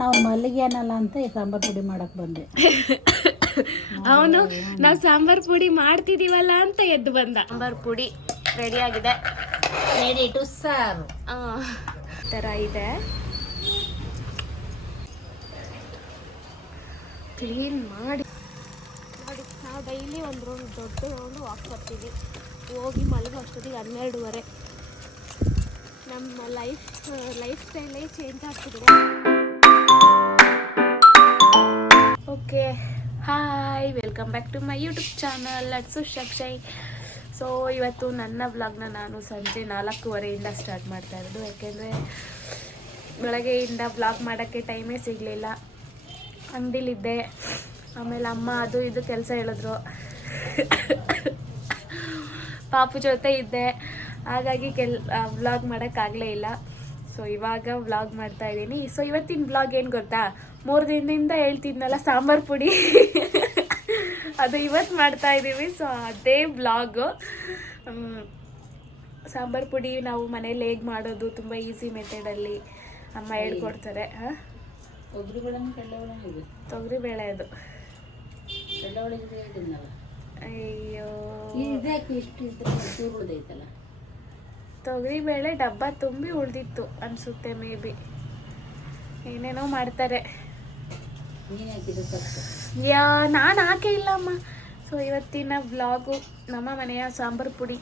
ನಾವು ಮಲ್ಲಿಗೆ ಏನಲ್ಲ ಅಂತ ಈ ಸಾಂಬಾರು ಪುಡಿ ಮಾಡಕ್ ಬಂದೆ. ಅವನು ನಾವು ಸಾಂಬಾರ್ ಪುಡಿ ಮಾಡ್ತಿದೀವಲ್ಲ ಅಂತ ಎದ್ದು ಬಂದ. ಸಾಂಬಾರ್ ಪುಡಿ ರೆಡಿ ಆಗಿದೆ, ರೆಡಿ ಟು ಸರ್ವ್ ತರ ಇದೆ. ಕ್ಲೀನ್ ಮಾಡಿ ನೋಡಿ. ನಾವು ಡೈಲಿ ಒಂದು ದೊಡ್ಡ ರೌಂಡ್ ವಾಕ್ ಬರ್ತೀವಿ. ಹೋಗಿ ಮಲಗೋ ಅಷ್ಟೊತ್ತಿಗೆ 12:30. ನಮ್ಮ ಲೈಫ್ ಸ್ಟೈಲೇ ಚೇಂಜ್ ಆಗ್ತಿದೆ. Okay, hi, welcome back to my YouTube channel ಅಟ್ಸು ಶಕ್ಷೈ. ಸೊ ಇವತ್ತು ನನ್ನ ವ್ಲಾಗ್ನ ನಾನು ಸಂಜೆ 4:15 ಸ್ಟಾರ್ಟ್ ಮಾಡ್ತಾ ಇರೋದು. ಯಾಕೆಂದರೆ ಬೆಳಗ್ಗೆಯಿಂದ ವ್ಲಾಗ್ ಮಾಡೋಕ್ಕೆ ಟೈಮೇ ಸಿಗಲಿಲ್ಲ. ಅಂಗಡಿಲಿದ್ದೆ, ಆಮೇಲೆ ಅಮ್ಮ ಅದು ಇದು ಕೆಲಸ ಹೇಳಿದ್ರು, ಪಾಪು ಜೊತೆ ಇದ್ದೆ, ಹಾಗಾಗಿ ವ್ಲಾಗ್ ಮಾಡೋಕ್ಕಾಗಲೇ ಇಲ್ಲ. ಸೊ ಇವಾಗ ವ್ಲಾಗ್ ಮಾಡ್ತಾ ಇದ್ದೀನಿ. ಸೊ ಇವತ್ತಿನ ವ್ಲಾಗ್ ಏನು ಗೊತ್ತಾ, 3 ದಿನದಿಂದ ಹೇಳ್ತಿದ್ನಲ್ಲ ಸಾಂಬಾರು ಪುಡಿ ಅದು ಇವತ್ತು ಮಾಡ್ತಾ ಇದ್ದೀವಿ. ಸೊ ಅದೇ ವ್ಲಾಗು. ಸಾಂಬಾರು ಪುಡಿ ನಾವು ಮನೇಲಿ ಹೇಗೆ ಮಾಡೋದು, ತುಂಬ ಈಸಿ ಮೆಥಡಲ್ಲಿ ಅಮ್ಮ ಹೇಳ್ಕೊಡ್ತಾರೆ. ತೊಗರಿಬೇಳೆ ಅದು. ಅಯ್ಯೋ, ತೊಗರಿಬೇಳೆ ಡಬ್ಬ ತುಂಬಿ ಉಳ್ದಿತ್ತು ಅನಿಸುತ್ತೆ, ಮೇ ಬಿ. ಏನೇನೋ ಮಾಡ್ತಾರೆ, ನಾನು ಹಾಕೇ ಇಲ್ಲ ಅಮ್ಮ. ಸೊ ಇವತ್ತಿನ ವ್ಲಾಗು ನಮ್ಮ ಮನೆಯ ಸಾಂಬಾರು ಪುಡಿ.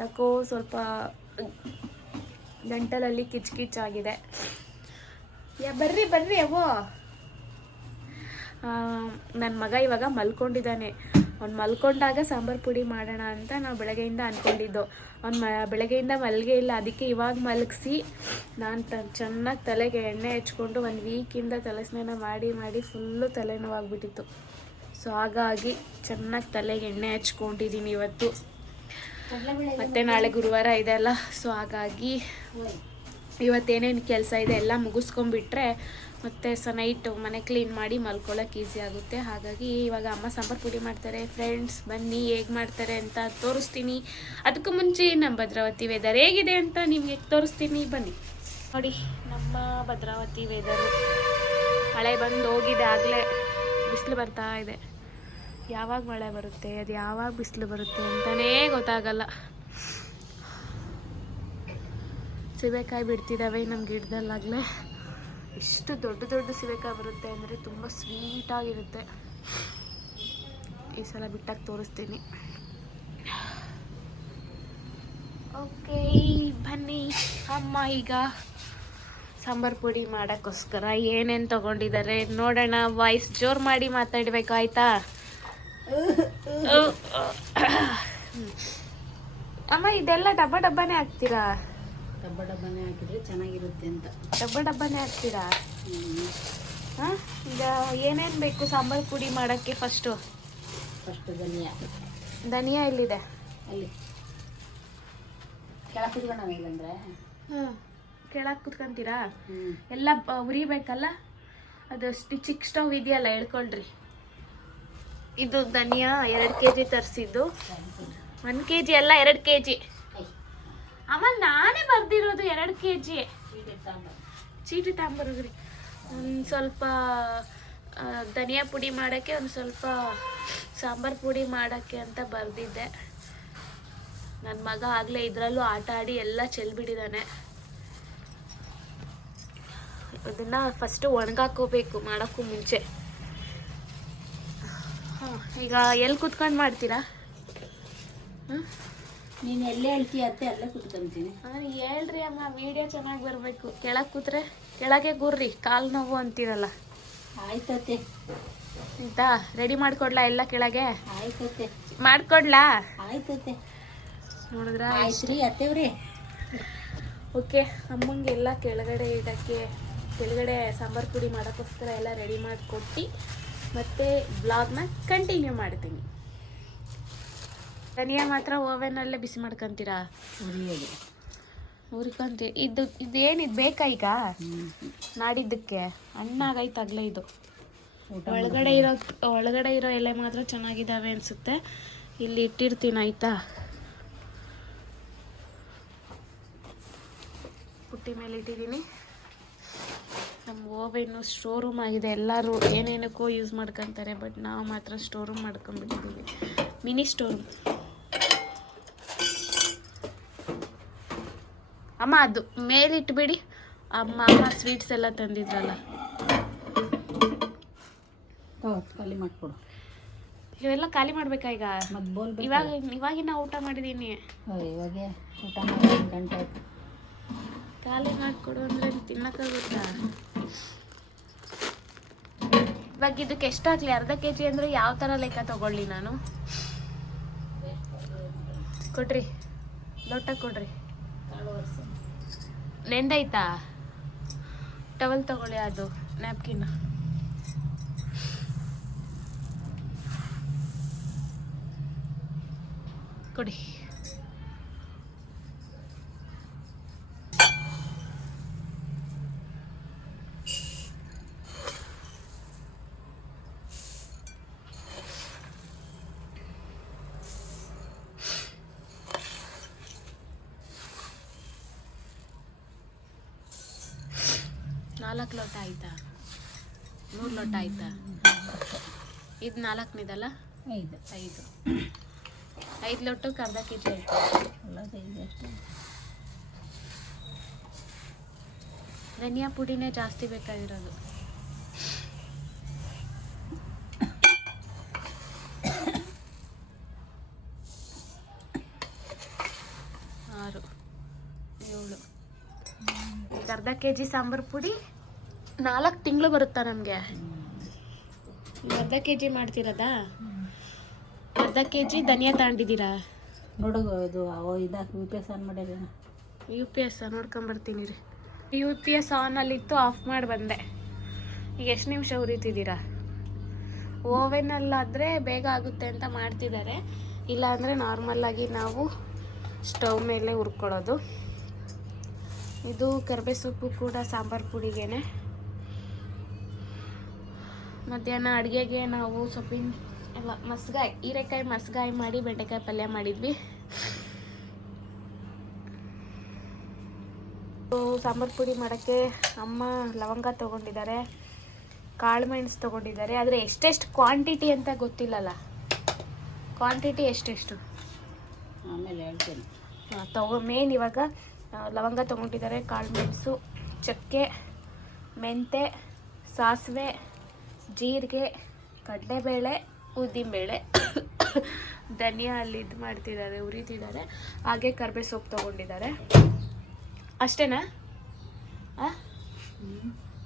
ಯಾಕೋ ಸ್ವಲ್ಪ ಗಂಟಲಲ್ಲಿ ಕಿಚ್ಕಿಚ್ಚಾಗಿದೆ. ಬರ್ರಿ ಅವೋ. ನನ್ನ ಮಗ ಇವಾಗ ಮಲ್ಕೊಂಡಿದ್ದಾನೆ. ಅವ್ನು ಮಲ್ಕೊಂಡಾಗ ಸಾಂಬಾರು ಪುಡಿ ಮಾಡೋಣ ಅಂತ ನಾವು ಬೆಳಗ್ಗೆಯಿಂದ ಅಂದ್ಕೊಂಡಿದ್ದು. ಅವ್ನು ಬೆಳಗ್ಗೆಯಿಂದ ಮಲಗೇ ಇಲ್ಲ. ಅದಕ್ಕೆ ಇವಾಗ ಮಲಗಿಸಿ ನಾನು ಚೆನ್ನಾಗಿ ತಲೆಗೆ ಎಣ್ಣೆ ಹಚ್ಕೊಂಡು 1 ವೀಕಿಂದ ತಲೆ ಸ್ನಾನ ಮಾಡಿ ಫುಲ್ಲು ತಲೆನೋವಾಗ್ಬಿಟ್ಟಿತ್ತು. ಸೊ ಹಾಗಾಗಿ ಚೆನ್ನಾಗಿ ತಲೆಗೆ ಎಣ್ಣೆ ಹಚ್ಕೊಂಡಿದ್ದೀನಿ ಇವತ್ತು. ಮತ್ತು ನಾಳೆ ಗುರುವಾರ ಇದೆ ಅಲ್ಲ, ಸೊ ಹಾಗಾಗಿ ಇವತ್ತೇನೇನು ಕೆಲಸ ಇದೆ ಎಲ್ಲ ಮುಗಿಸ್ಕೊಂಡ್ಬಿಟ್ರೆ ಮತ್ತು ನೈಟು ಮನೆ ಕ್ಲೀನ್ ಮಾಡಿ ಮಲ್ಕೊಳ್ಳೋಕೆ ಈಸಿ ಆಗುತ್ತೆ. ಹಾಗಾಗಿ ಇವಾಗ ಅಮ್ಮ ಸಾಂಬಾರು ಪುಡಿ ಮಾಡ್ತಾರೆ. ಫ್ರೆಂಡ್ಸ್ ಬನ್ನಿ ಹೇಗೆ ಮಾಡ್ತಾರೆ ಅಂತ ತೋರಿಸ್ತೀನಿ. ಅದಕ್ಕೂ ಮುಂಚೆ ನಮ್ಮ ಭದ್ರಾವತಿ ವೆದರ್ ಹೇಗಿದೆ ಅಂತ ನಿಮಗೆ ತೋರಿಸ್ತೀನಿ, ಬನ್ನಿ ನೋಡಿ. ನಮ್ಮ ಭದ್ರಾವತಿ ವೆದರು ಮಳೆ ಬಂದು ಹೋಗಿದೆ, ಆಗಲೇ ಬಿಸಿಲು ಬರ್ತಾ ಇದೆ. ಯಾವಾಗ ಮಳೆ ಬರುತ್ತೆ, ಅದು ಯಾವಾಗ ಬಿಸಿಲು ಬರುತ್ತೆ ಅಂತಲೇ ಗೊತ್ತಾಗಲ್ಲ. ಸೀಬೆಕಾಯಿ ಬಿಡ್ತಿದ್ದಾವೆ ನಮ್ಮ ಗಿಡದಲ್ಲಾಗಲೇ. ಎಷ್ಟು ದೊಡ್ಡ ಸೀಬೆಕಾಯಿ ಬರುತ್ತೆ ಅಂದರೆ ತುಂಬ ಸ್ವೀಟಾಗಿರುತ್ತೆ. ಈ ಸಲ ಬಿಟ್ಟಾಗ ತೋರಿಸ್ತೀನಿ. ಓಕೆ ಬನ್ನಿ. ಅಮ್ಮ ಈಗ ಸಾಂಬಾರು ಪುಡಿ ಮಾಡೋಕ್ಕೋಸ್ಕರ ಏನೇನು ತೊಗೊಂಡಿದ್ದಾರೆ ನೋಡೋಣ. ವಾಯ್ಸ್ ಜೋರು ಮಾಡಿ ಮಾತಾಡಬೇಕು, ಆಯಿತಾ? ಅಮ್ಮ ಇದೆಲ್ಲ ಡಬ್ಬನೇ ಹಾಕ್ತೀರಾ? ಡಬ್ಬನೇ ಹಾಕಿದ್ರೆ ಚೆನ್ನಾಗಿರುತ್ತೆ ಅಂತ ಡಬ್ಬನೇ ಹಾಕ್ತೀರಾ? ಹಾಂ, ಈಗ ಏನೇನು ಬೇಕು ಸಾಂಬಾರು ಪುಡಿ ಮಾಡೋಕ್ಕೆ? ಫಸ್ಟು ಧನಿಯಾ ಎಲ್ಲಿದೆ? ಅಲ್ಲಿ ಕೆಳಗೆ ಕುತ್ಕೊಳ್ಳೋಣ. ಇಲ್ಲಂದ್ರೆ ಕೆಳಗೆ ಕುತ್ಕೊಂತೀರಾ? ಎಲ್ಲ ಉರಿಬೇಕಲ್ಲ, ಅದು ಚಿಕ್ಕ ಸ್ಟವ್ ಇದೆಯಲ್ಲ, ಹೇಳ್ಕೊಳ್ರಿ. ಇದು ಧನಿಯಾ 2 kg ತರಿಸಿದ್ದು. 1 kg ಅಲ್ಲ, 2 kg. ಅಮ್ಮ ನಾನೇ ಬರ್ದಿರೋದು 2 kg. ಚೀಟಿ ತಗೊಂಬರೋದ್ರಿ. ಒಂದು ಸ್ವಲ್ಪ ಧನಿಯಾ ಪುಡಿ ಮಾಡೋಕ್ಕೆ, ಒಂದು ಸ್ವಲ್ಪ ಸಾಂಬಾರು ಪುಡಿ ಮಾಡೋಕ್ಕೆ ಅಂತ ಬರೆದಿದ್ದೆ. ನನ್ನ ಮಗ ಆಗಲೇ ಇದರಲ್ಲೂ ಆಟ ಆಡಿ ಎಲ್ಲ ಚೆಲ್ಬಿಟ್ಟಿದ್ದಾನೆ. ಅದನ್ನು ಫಸ್ಟು ಒಣಗಾಕೋಬೇಕು ಮಾಡೋಕ್ಕೂ ಮುಂಚೆ. ಈಗ ಎಲ್ಲಿ ಕುತ್ಕೊಂಡು ಮಾಡ್ತೀರಾ? ನೀನು ಎಲ್ಲೇ ಹೇಳ್ತೀಯ ಅತ್ತೆ ಅಲ್ಲೇ ಕುತ್ಕೊಂತೀನಿ. ಹೇಳ್ರಿ ಅಮ್ಮ, ವಿಡಿಯೋ ಚೆನ್ನಾಗಿ ಬರಬೇಕು. ಕೆಳಗೆ ಕೂತ್ರೆ ಕೆಳಗೆ ಕೂರ್ರಿ, ಕಾಲು ನೋವು ಅಂತೀರಲ್ಲ. ಆಯ್ತತ್ತೆ, ಆಯ್ತಾ? ರೆಡಿ ಮಾಡ್ಕೊಡ್ಲಾ ಎಲ್ಲ ಕೆಳಗೆ? ಆಯ್ತತ್ತೆ, ಮಾಡ್ಕೊಡ್ಲಾ? ಆಯ್ತತ್ತೆ. ನೋಡಿದ್ರ ಆಯ್ತ್ರಿ ಅತ್ತೇವ್ರಿ. ಓಕೆ, ಅಮ್ಮಂಗೆಲ್ಲ ಕೆಳಗಡೆ ಇಡೋಕ್ಕೆ, ಕೆಳಗಡೆ ಸಾಂಬಾರು ಪುಡಿ ಮಾಡೋಕ್ಕೋಸ್ಕರ ಎಲ್ಲ ರೆಡಿ ಮಾಡಿಕೊಟ್ಟು ಮತ್ತು ಬ್ಲಾಗ್ನ ಕಂಟಿನ್ಯೂ ಮಾಡ್ತೀನಿ. ಧನಿಯಾ ಮಾತ್ರ ಓವೆನಲ್ಲೇ ಬಿಸಿ ಮಾಡ್ಕೊತೀರಾ? ಹುರ್ಕೊಂತೀವಿ. ಇದೇನಿದು ಬೇಕಾ ಈಗ ನಾಡಿದ್ದಕ್ಕೆ? ಹಣ್ಣಾಗೈತಾಗಲೇ ಇದು. ಒಳಗಡೆ ಇರೋ ಎಲೆ ಮಾತ್ರ ಚೆನ್ನಾಗಿದ್ದಾವೆ ಅನಿಸುತ್ತೆ. ಇಲ್ಲಿ ಇಟ್ಟಿರ್ತೀನಿ, ಆಯಿತಾ? ಪುಟ್ಟಿ ಮೇಲೆ ಇಟ್ಟಿದ್ದೀನಿ. ಓವೆನ್ನು ಸ್ಟೋರ್ ರೂಮ್ ಆಗಿದೆ. ಎಲ್ಲರೂ ಏನೇನಕ್ಕೋ ಯೂಸ್ ಮಾಡ್ಕೊತಾರೆ, ಬಟ್ ನಾವು ಮಾತ್ರ ಸ್ಟೋರ್ ರೂಮ್ ಮಾಡ್ಕೊಂಡ್ಬಿಟ್ಟಿದ್ದೀವಿ. Mini store room. ಅಮ್ಮ ಅದು ಮೇಲಿಟ್ಬಿಡಿ. ಅಮ್ಮ ಸ್ವೀಟ್ಸ್ ಎಲ್ಲ ತಂದಿದ್ರಲ್ಲ, ಖಾಲಿ ಮಾಡಿಕೊಡು. ಇವೆಲ್ಲ ಖಾಲಿ ಮಾಡ್ಬೇಕಾ ಈಗ? ಮತ್ತು ಇವಾಗಿನ ಊಟ ಮಾಡಿದ್ದೀನಿ. ಇವಾಗ ಊಟ ಮಾಡಿ 1 ಗಂಟೆ ಆಯ್ತು. ಖಾಲಿ ಮಾಡಿಕೊಡು ಅಂದರೆ ತಿನ್ನಕ್ಕಾಗುತ್ತಾ? ಇವಾಗ ಇದಕ್ಕೆ ಎಷ್ಟಾಗಲಿ? ಅರ್ಧ kg ಅಂದರೆ ಯಾವ ಥರ ಲೆಕ್ಕ ತಗೊಳ್ಳಿ ನಾನು? ಕೊಡ್ರಿ, ಲೋಟ ಕೊಡ್ರಿ. ನೆಂದೈತಾ? ಟವಲ್ ತಗೊಳ್ಳಿ, ಅದು ನ್ಯಾಪ್ಕಿನ್ ಕೊಡಿ. ನಾಲ್ಕು ಲೋಟ ಆಯ್ತಾ? 3 ಲೋಟ ಆಯ್ತಾ? ಇದು 4ನೇದಲ್ಲ? 5 ಲೋಟಕ್ಕೆ ಅರ್ಧ kg ಆಯ್ತು. ಧನಿಯಾ ಪುಡಿನೇ ಜಾಸ್ತಿ ಬೇಕಾಗಿರೋದು. ಆರು 7 ಈಗ ಅರ್ಧ kg ಸಾಂಬಾರು ಪುಡಿ 4 ತಿಂಗಳು ಬರುತ್ತಾ ನಮಗೆ? ಅರ್ಧ kg ಮಾಡ್ತಿರೋದಾ? ಅರ್ಧ kg ಧನಿಯಾ ತಗೊಂಡಿದ್ದೀರಾ? ನೋಡು, ಇದು ಇದಾಕಿ UPS ಆನ್ ಮಾಡ್ಯಾರ. UPS ನೋಡ್ಕೊಂಬರ್ತೀನಿ ರೀ. UPS ಆನಲ್ಲಿತ್ತು, ಆಫ್ ಮಾಡಿ ಬಂದೆ. ಈಗ ಎಷ್ಟು ನಿಮಿಷ ಉರಿತಿದ್ದೀರಾ? ಓವೆನಲ್ಲಾದರೆ ಬೇಗ ಆಗುತ್ತೆ ಅಂತ ಮಾಡ್ತಿದ್ದಾರೆ, ಇಲ್ಲಾಂದರೆ ನಾರ್ಮಲ್ಲಾಗಿ ನಾವು ಸ್ಟವ್ ಮೇಲೆ ಹುರ್ಕೊಳ್ಳೋದು. ಇದು ಕರಿಬೇ ಸೊಪ್ಪು ಕೂಡ ಸಾಂಬಾರು ಪುಡಿಗೇನೆ. ಮಧ್ಯಾಹ್ನ ಅಡುಗೆಗೆ ನಾವು ಸೊಪ್ಪಿನ ಎಲ್ಲ ಮಸ್ಗಾಯಿ, ಹೀರೆಕಾಯಿ ಮಸ್ಗಾಯಿ ಮಾಡಿ ಬೆಂಡೆಕಾಯಿ ಪಲ್ಯ ಮಾಡಿದ್ವಿ. ಸಾಂಬಾರು ಪುಡಿ ಮಾಡೋಕ್ಕೆ ಅಮ್ಮ ಲವಂಗ ತೊಗೊಂಡಿದ್ದಾರೆ, ಕಾಳು ಮೆಣಸು ತೊಗೊಂಡಿದ್ದಾರೆ. ಆದರೆ ಎಷ್ಟೆಷ್ಟು ಕ್ವಾಂಟಿಟಿ ಅಂತ ಗೊತ್ತಿಲ್ಲಲ್ಲ. ಕ್ವಾಂಟಿಟಿ ಎಷ್ಟೆಷ್ಟು ಆಮೇಲೆ ಹೇಳ್ತೀನಿ. ಮೇನ್ ಇವಾಗ ಲವಂಗ ತೊಗೊಂಡಿದ್ದಾರೆ, ಕಾಳು ಮೆಣಸು, ಚಕ್ಕೆ, ಮೆಂತೆ, ಸಾಸಿವೆ, ಜೀರಿಗೆ, ಕಡಲೆಬೇಳೆ, ಉದ್ದಿನಬೇಳೆ, ಧನಿಯಾ ಅಲ್ಲಿ ಇದು ಮಾಡ್ತಿದ್ದಾರೆ, ಉರಿತಿದ್ದಾರೆ. ಹಾಗೆ ಕರಿಬೇ ಸೊಪ್ಪು ತೊಗೊಂಡಿದ್ದಾರೆ. ಅಷ್ಟೇನಾ?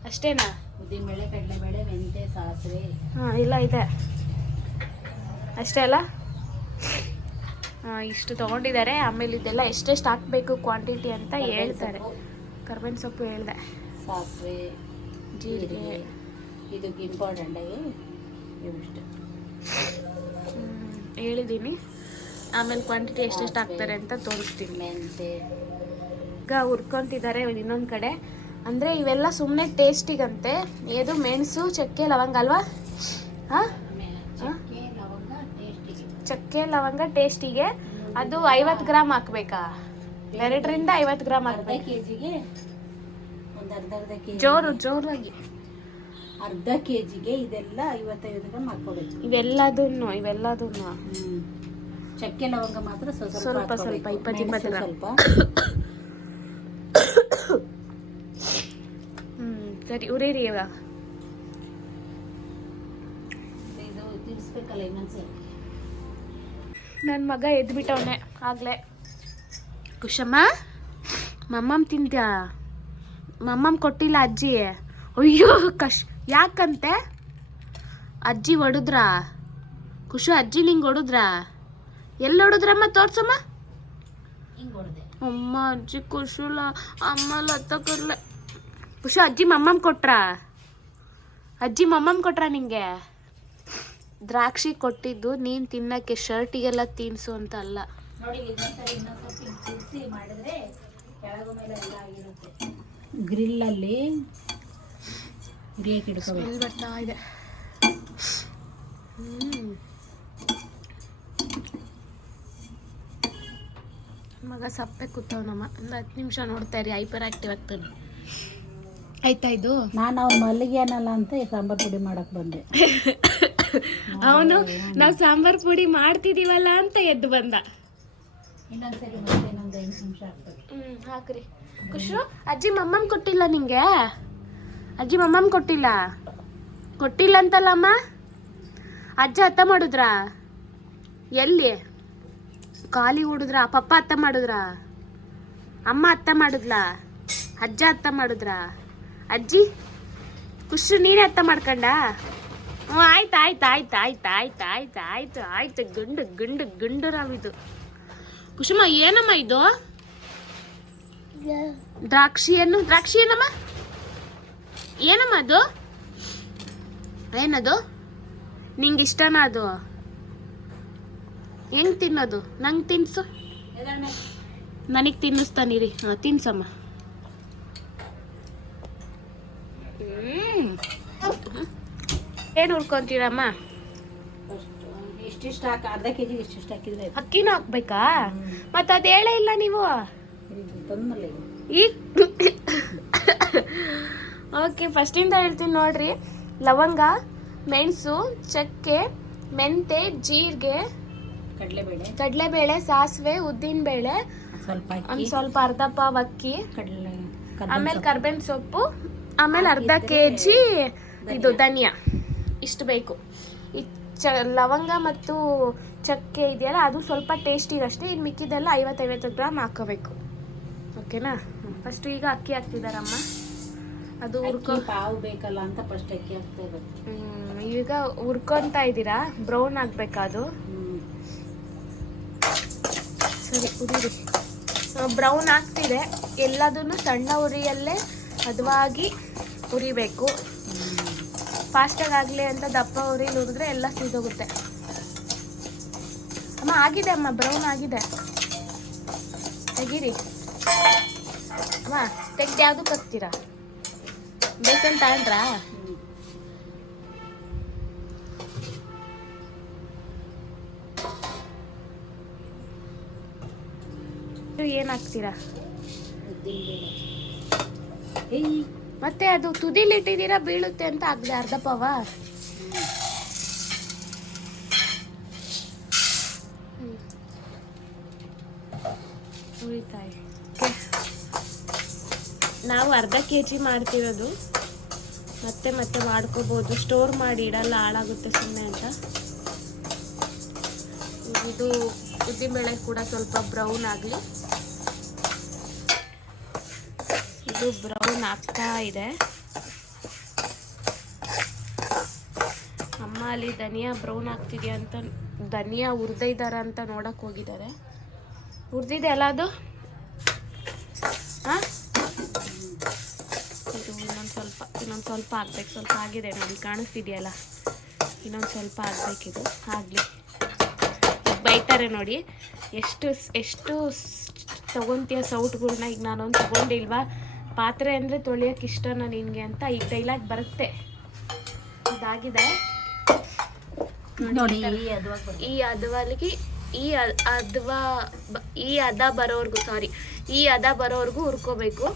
ಅಷ್ಟೇನಾ? ಉದ್ದಿನಬೇಳೆ, ಕಡಲೆಬೇಳೆ, ಮೆಂತೆ, ಸಾಸಿವೆ. ಹಾಂ, ಇಲ್ಲ ಇದೆ ಅಷ್ಟೇ ಅಲ್ಲ? ಇಷ್ಟು ತೊಗೊಂಡಿದ್ದಾರೆ. ಆಮೇಲೆ ಇದೆಲ್ಲ ಎಷ್ಟೆಷ್ಟು ಹಾಕಬೇಕು ಕ್ವಾಂಟಿಟಿ ಅಂತ ಹೇಳ್ತಾರೆ. ಕರ್ಬೇವಿನ ಸೊಪ್ಪು ಹೇಳಿದೆ, ಸಾಸಿವೆ, ಜೀರಿಗೆ, ಇದು ಇಂಪಾರ್ಟೆಂಟ್ ಆಗಿ ಇವಿಷ್ಟು ಹೇಳಿದ್ದೀನಿ. ಆಮೇಲೆ ಕ್ವಾಂಟಿಟಿ ಎಷ್ಟೆಷ್ಟು ಹಾಕ್ತಾರೆ ಅಂತ ತೋರಿಸ್ತೀನಿ. ಮೆಂತೆ ಈಗ ಹುರ್ಕೊತಿದ್ದಾರೆ ಇನ್ನೊಂದು ಕಡೆ. ಅಂದರೆ ಇವೆಲ್ಲ ಸುಮ್ಮನೆ ಟೇಸ್ಟಿಗಂತೆ. ಇದು ಮೆಣಸು, ಚಕ್ಕೆ, ಲವಂಗ ಅಲ್ವಾ? ಹಾಂ, ಚಕ್ಕೆ ಲವಂಗ ಟೇಸ್ಟಿಗೆ. ಅದು 50 ಗ್ರಾಮ್ ಹಾಕ್ಬೇಕಾ? 2ರಿಂದ 50 ಗ್ರಾಮ್ ಹಾಕ್ಬೇಕು. ಕೆಜಿಗೆ ಒಂದು ಅರ್ಧ ಕೆಜಿ. ಜೋರಾಗಿ ಅರ್ಧ ಕೆಜಿಗೆ ಇದೆಲ್ಲ 55 ಗ್ರಾಮ್ ಹಾಕೋಬೇಕು. ಇವೆಲ್ಲದನ್ನು ಚಕ್ಕೆ ಲವಂಗ ಮಾತ್ರ ಸ್ವಲ್ಪ 20 ಗ್ರಾಮ್. ಸರಿ, ಉರಿರಿ. ಇವಾಗ ಇದು ತಿರ್ಸ್ಬೇಕಲ್ಲ ಇನ್ನೊಂದ್ಸರಿ. ನನ್ನ ಮಗ ಎದ್ಬಿಟ್ಟವನೆ ಆಗಲೇ. ಕುಶಮ್ಮ, ಮಮ್ಮಮ್ಮ ತಿಂತ್ಯಾ? ಮಮ್ಮಮ್ಮ ಕೊಟ್ಟಿಲ್ಲ ಅಜ್ಜಿ. ಅಯ್ಯೋ ಯಾಕಂತೆ? ಅಜ್ಜಿ ಹೊಡೆದ್ರಾ? ಕುಶು, ಅಜ್ಜಿ ನಿಂಗೆ ಹೊಡೆದ್ರಾ? ಎಲ್ಲಿ ಹೊಡೆದ್ರಮ್ಮ? ತೋರ್ಸಮ್ಮ. ಅಮ್ಮ ಅಜ್ಜಿ ಕುಶುಲ ಅಮ್ಮ ಲತ್ತಕರ್ಲೆ. ಕುಶು, ಅಜ್ಜಿ ಮಮ್ಮಮ್ಮ ಕೊಟ್ರಾ? ಅಜ್ಜಿ ಮಮ್ಮಮ್ಮ ಕೊಟ್ರಾ ನಿಂಗೆ? ದ್ರಾಕ್ಷಿ ಕೊಟ್ಟಿದ್ದು ನೀನು ತಿನ್ನಕ್ಕೆ, ಶರ್ಟಿಗೆಲ್ಲ ತಿನ್ಸು ಅಂತ ಅಲ್ಲ. ಗ್ರಿಲ್ಲಲ್ಲಿ ಹುರಿಯಕ್ಕೆ ಇಡ್ಕೋಬೇಕು. ಬರ್ತಾ ಇದೆ. ಮಗ ಸಪ್ಪೆ ಕೂತವನಮ್ಮ. ಒಂದು 10 ನಿಮಿಷ ನೋಡ್ತಾ ಇರಿ, ಹೈಪರ್ ಆಕ್ಟಿವ್ ಆಗ್ತಾನೆ. ಆಯ್ತಾ ಇದು? ನಾನು ಅವ್ನು ಮಲ್ಲಿಗೆನಲ್ಲ ಅಂತ ಈ ಸಾಂಬಾರ್ ಪುಡಿ ಮಾಡಕ್ ಬಂದೆ. ಅವನು ನಾವು ಸಾಂಬಾರ್ ಪುಡಿ ಮಾಡ್ತಿದೀವಲ್ಲ ಅಂತ ಎದ್ದು ಬಂದ. ಇನ್ನೊಂದ್ಸರಿ ಮತ್ತೆ ಇನ್ನೊಂದು 5 ನಿಮಿಷ ಆಗ್ತದೆ. ಹಾಕ್ರಿ. ಖುಷು ಅಜ್ಜಿ ಮಮ್ಮಮ್ ಕೊಟ್ಟಿಲ್ಲ ನಿಂಗೆ? ಅಜ್ಜಿ ಮಮ್ಮಮ್ ಕೊಟ್ಟಿಲ್ಲ ಅಂತಲ್ಲಮ್ಮ? ಅಜ್ಜ ಅತ್ತ ಮಾಡಿದ್ರಾ? ಎಲ್ಲಿ? ಖಾಲಿ ಹೊಡಿದ್ರ? ಪಪ್ಪ ಅತ್ತ ಮಾಡಿದ್ರ? ಅಮ್ಮ ಅತ್ತ ಮಾಡಿದ್ಲಾ? ಅಜ್ಜ ಅತ್ತ ಮಾಡಿದ್ರಾ? ಅಜ್ಜಿ ಖುಷು ನೀನೇ ಅತ್ತ ಮಾಡ್ಕೊಂಡ? ಹ್ಞೂ ಆಯ್ತು. ಗುಂಡು ನಾವಿದು. ಕುಸುಮ ಏನಮ್ಮ ಇದು? ದ್ರಾಕ್ಷಿ ಏನಮ್ಮ? ಏನಮ್ಮ ಅದು? ಏನದು? ನಿಂಗೆ ಇಷ್ಟನಾ ಅದು? ಹೆಂಗ್ ತಿನ್ನೋದು? ನಂಗೆ ತಿನ್ಸು. ನನಗೆ ತಿನ್ನಿಸ್ತಾನಿರಿ. ಹಾಂ ತಿನ್ಸಮ್ಮ. ಏನು ಹುರ್ಕೊಂತೀರಮ್ಮ? ಇಷ್ಟಿಷ್ಟು ಹಾಕಿ ಅರ್ಧ ಕೆಜಿ ಇಷ್ಟಿಷ್ಟು ಹಾಕಿದ್ರೆ ಅಕ್ಕಿನೂ ಹಾಕ್ಬೇಕಾ? ಮತ್ತೆ ಅದು ಹೇಳೇ ಇಲ್ಲ ನೀವು. ಈಗ ಓಕೆ, ಫಸ್ಟಿಂದ ಹೇಳ್ತೀನಿ ನೋಡ್ರಿ. ಲವಂಗ, ಮೆಣಸು, ಚಕ್ಕೆ, ಮೆಂತೆ, ಜೀರಿಗೆ, ಕಡಲೆಬೇಳೆ, ಸಾಸಿವೆ, ಉದ್ದಿನಬೇಳೆ, ಒಂದು ಸ್ವಲ್ಪ ಅರ್ಧ ಪಾವ್ ಅಕ್ಕಿ, ಆಮೇಲೆ ಕರ್ಬೇವಿನ ಸೊಪ್ಪು, ಆಮೇಲೆ ಅರ್ಧ ಕೆಜಿ ಇದು ಧನಿಯಾ. ಇಷ್ಟು ಬೇಕು. ಈ ಲವಂಗ ಮತ್ತು ಚಕ್ಕೆ ಇದೆಯಲ್ಲ ಅದು ಸ್ವಲ್ಪ ಟೇಸ್ಟಿಗಷ್ಟೇ. ಇನ್ನು ಮಿಕ್ಕಿದೆಲ್ಲ 50 ಗ್ರಾಮ್ ಹಾಕೋಬೇಕು. ಓಕೆನಾ? ಫಸ್ಟ್ ಈಗ ಅಕ್ಕಿ ಹಾಕ್ತಿದಾರಮ್ಮ. ಅದು ಪಾವು ಬೇಕಲ್ಲ ಅಂತ ಫಸ್ಟ್ ಅಕ್ಕಿ ಹಾಕ್ತಾ ಇರೋದು. ಈಗ ಹುರ್ಕೊಂತಾ ಇದ್ದೀರಾ. ಬ್ರೌನ್ ಆಗ್ಬೇಕಾ ಅದು? ಸರಿ, ಉರಿರಿ. ಬ್ರೌನ್ ಆಗ್ತಿದೆ. ಎಲ್ಲದನ್ನು ಸಣ್ಣ ಉರಿಯಲ್ಲೇ ಹದವಾಗಿ ಉರಿಬೇಕು. ಫಾಸ್ಟಾಗಿ ಆಗಲಿ ಅಂತ ದಪ್ಪ ಉರಿಲಿ ಹುರಿದ್ರೆ ಎಲ್ಲ ಸಿದೋಗುತ್ತೆ. ಅಮ್ಮ ಆಗಿದೆ, ಅಮ್ಮ ಬ್ರೌನ್ ಆಗಿದೆ. ತೆಗೀರಿ ಅಮ್ಮ. ತೆಗ್ದು ಯಾವುದಕ್ಕೆ ಹಾಕ್ತೀರಾ? ಬೇಸನ್ ತಗೊಂಡ್ರಾ? ಏನು ಹಾಕ್ತೀರಾ? ಮತ್ತೆ ಅದು ತುದಿಲಿ ಇಟ್ಟಿದ್ದೀರಾ ಬೀಳುತ್ತೆ ಅಂತ ಹಾಕ್ದೆ ಅರ್ಧ ಪಾವ. ಉಳಿತಾಯಿ. ನಾವು ಅರ್ಧ ಕೆಜಿ ಮಾಡ್ತಿರೋದು. ಮತ್ತೆ ಮಾಡ್ಕೋಬಹುದು. ಸ್ಟೋರ್ ಮಾಡಿ ಇಡಲ್ಲ, ಹಾಳಾಗುತ್ತೆ ಸುಮ್ಮನೆ ಅಂತ. ಇದು ಉದ್ದಿನಬೇಳೆ ಕೂಡ ಸ್ವಲ್ಪ ಬ್ರೌನ್ ಆಗಲಿ. ಇದು ಬ್ರೌನ್ ಆಗ್ತಾ ಇದೆ. ಅಮ್ಮ ಅಲ್ಲಿ ಧನಿಯಾ ಬ್ರೌನ್ ಆಗ್ತಿದೆಯಾ ಅಂತ, ಧನಿಯಾ ಹುರಿದಿದ್ದಾರ ಅಂತ ನೋಡಕ್ ಹೋಗಿದ್ದಾರೆ. ಹುರಿದಿದೆ ಅಲ್ಲ ಅದು? ಹಾಂ, ಇದು ಇನ್ನೊಂದು ಸ್ವಲ್ಪ ಆಗ್ಬೇಕು. ಸ್ವಲ್ಪ ಆಗಿದೆ ನೋಡಿ, ಕಾಣಿಸ್ತಿದೆಯಲ್ಲ. ಇನ್ನೊಂದು ಸ್ವಲ್ಪ ಆಗ್ಬೇಕಿದು. ಆಗಲಿ. ಬೈತಾರೆ ನೋಡಿ, ಎಷ್ಟು ತಗೊಂತೀಯ ಸೌಟ್ಗಳ್ನ. ಈಗ ನಾನೊಂದು ತಗೊಂಡಿಲ್ವಾ? ಪಾತ್ರೆ ಅಂದರೆ ತೊಳಿಯೋಕೆ ಇಷ್ಟನಾ ನಿನಗೆ ಅಂತ ಈಗ ಡೈಲಾಗ್ ಬರುತ್ತೆ. ಇದಾಗಿದೆ ನೋಡಿ. ಈ ಹದ ಬರೋವರೆಗೂ ಹುರ್ಕೋಬೇಕು.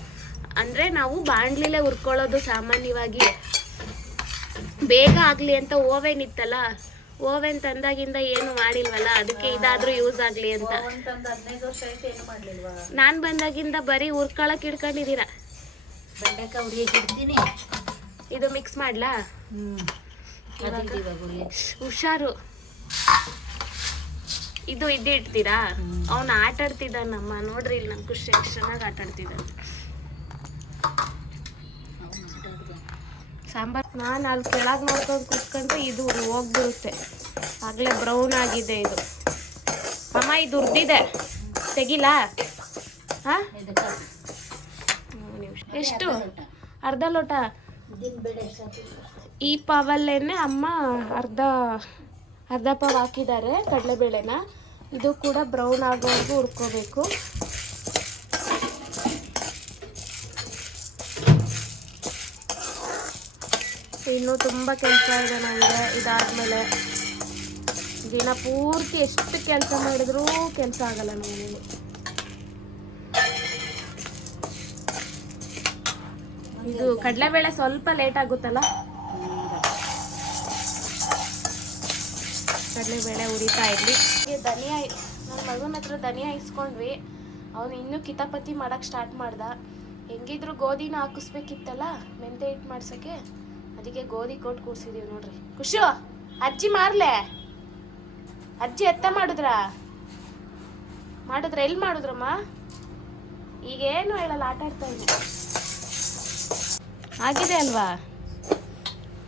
ಅಂದರೆ ನಾವು ಬಾಣಲಿಲೇ ಹುರ್ಕೊಳ್ಳೋದು ಸಾಮಾನ್ಯವಾಗಿ. ಬೇಗ ಆಗಲಿ ಅಂತ ಓವೆನ್ ಇತ್ತಲ್ಲ, ಓವೆನ್ ತಂದಾಗಿಂದ ಏನು ಮಾಡಿಲ್ವಲ್ಲ, ಅದಕ್ಕೆ ಇದಾದ್ರೂ ಯೂಸ್ ಆಗಲಿ ಅಂತ. ನಾನು ಬಂದಾಗಿಂದ ಬರೀ ಹುರ್ಕೊಳಕ್ಕೆ ಇಟ್ಕೊಂಡಿದ್ದೀರಾ. ಇದು ಮಿಕ್ಸ್ ಮಾಡ್ಲಾ? ಹುಷಾರು. ಇದು ಇಡ್ತೀರಾ? ಅವನು ಆಟ ಆಡ್ತಿದ್ದಾನಮ್ಮ. ನೋಡ್ರಿ ಇಲ್ಲಿ ನಮ್ಮ ಖುಷಿ ಎಷ್ಟು ಚೆನ್ನಾಗಿ ಆಟ ಆಡ್ತಿದ್ದಾನೆ. ಸಾಂಬಾರು ನಾನು ಅಲ್ಲಿ ಕೆಳಗೆ ನೋಡ್ಕೊಂಡು ಕುತ್ಕೊಂಡ್ರೆ ಇದು ಹೋಗ್ಬಿಡುತ್ತೆ. ಆಗಲೇ ಬ್ರೌನ್ ಆಗಿದೆ ಇದು. ಅಮ್ಮ ಇದು ಹುರಿದಿದೆ, ತೆಗಿಲಾ? ಹಾಂ, ಎಷ್ಟು? ಅರ್ಧ ಲೋಟ. ಈ ಪಾವಲ್ಲೇನೆ ಅಮ್ಮ ಅರ್ಧ ಪಾವ್ ಹಾಕಿದ್ದಾರೆ ಕಡಲೆಬೇಳೆನ. ಇದು ಕೂಡ ಬ್ರೌನ್ ಆಗೋವರೆಗೂ ಹುರ್ಕೋಬೇಕು. ಇನ್ನೂ ತುಂಬ ಕೆಲಸ ಇದೆ ನನಗೆ. ಇದಾದಮೇಲೆ ದಿನ ಪೂರ್ತಿ ಎಷ್ಟು ಕೆಲಸ ಮಾಡಿದ್ರೂ ಕೆಲಸ ಆಗಲ್ಲ ಮನೇಲಿ. ಇದು ಕಡಲೆಬೇಳೆ ಸ್ವಲ್ಪ ಲೇಟ್ ಆಗುತ್ತಲ್ಲ, ಕಡಲೆಬೇಳೆ ಉರಿತಾ ಇರಲಿ. ಧನಿಯಾ ನನ್ನ ಮಗನ ಹತ್ರ ಧನಿಯಾ ಇಸ್ಕೊಂಡ್ವಿ. ಅವನು ಇನ್ನೂ ಕಿತಾಪತಿ ಮಾಡೋಕ್ಕೆ ಸ್ಟಾರ್ಟ್ ಮಾಡ್ದ. ಹೆಂಗಿದ್ರು ಗೋಧಿನ ಹಾಕಿಸ್ಬೇಕಿತ್ತಲ್ಲ ಮೆಂತೆ ಹಿಟ್ಟು ಮಾಡ್ಸೋಕ್ಕೆ, ಅದಕ್ಕೆ ಗೋಧಿ ಕೊಟ್ಟು ಕೂರಿಸಿದೀವಿ ನೋಡ್ರಿ. ಖುಷು ಅಜ್ಜಿ ಮಾರ್ಲೆ, ಅಜ್ಜಿ ಎತ್ತ ಮಾಡಿದ್ರ ಎಲ್ಲಿ ಮಾಡಿದ್ರಮ್ಮ? ಈಗೇನು ಹೇಳಲ್ಲ, ಆಟ ಆಡ್ತಾ ಇದ್ದೆ. ಆಗಿದೆ ಅಲ್ವಾ?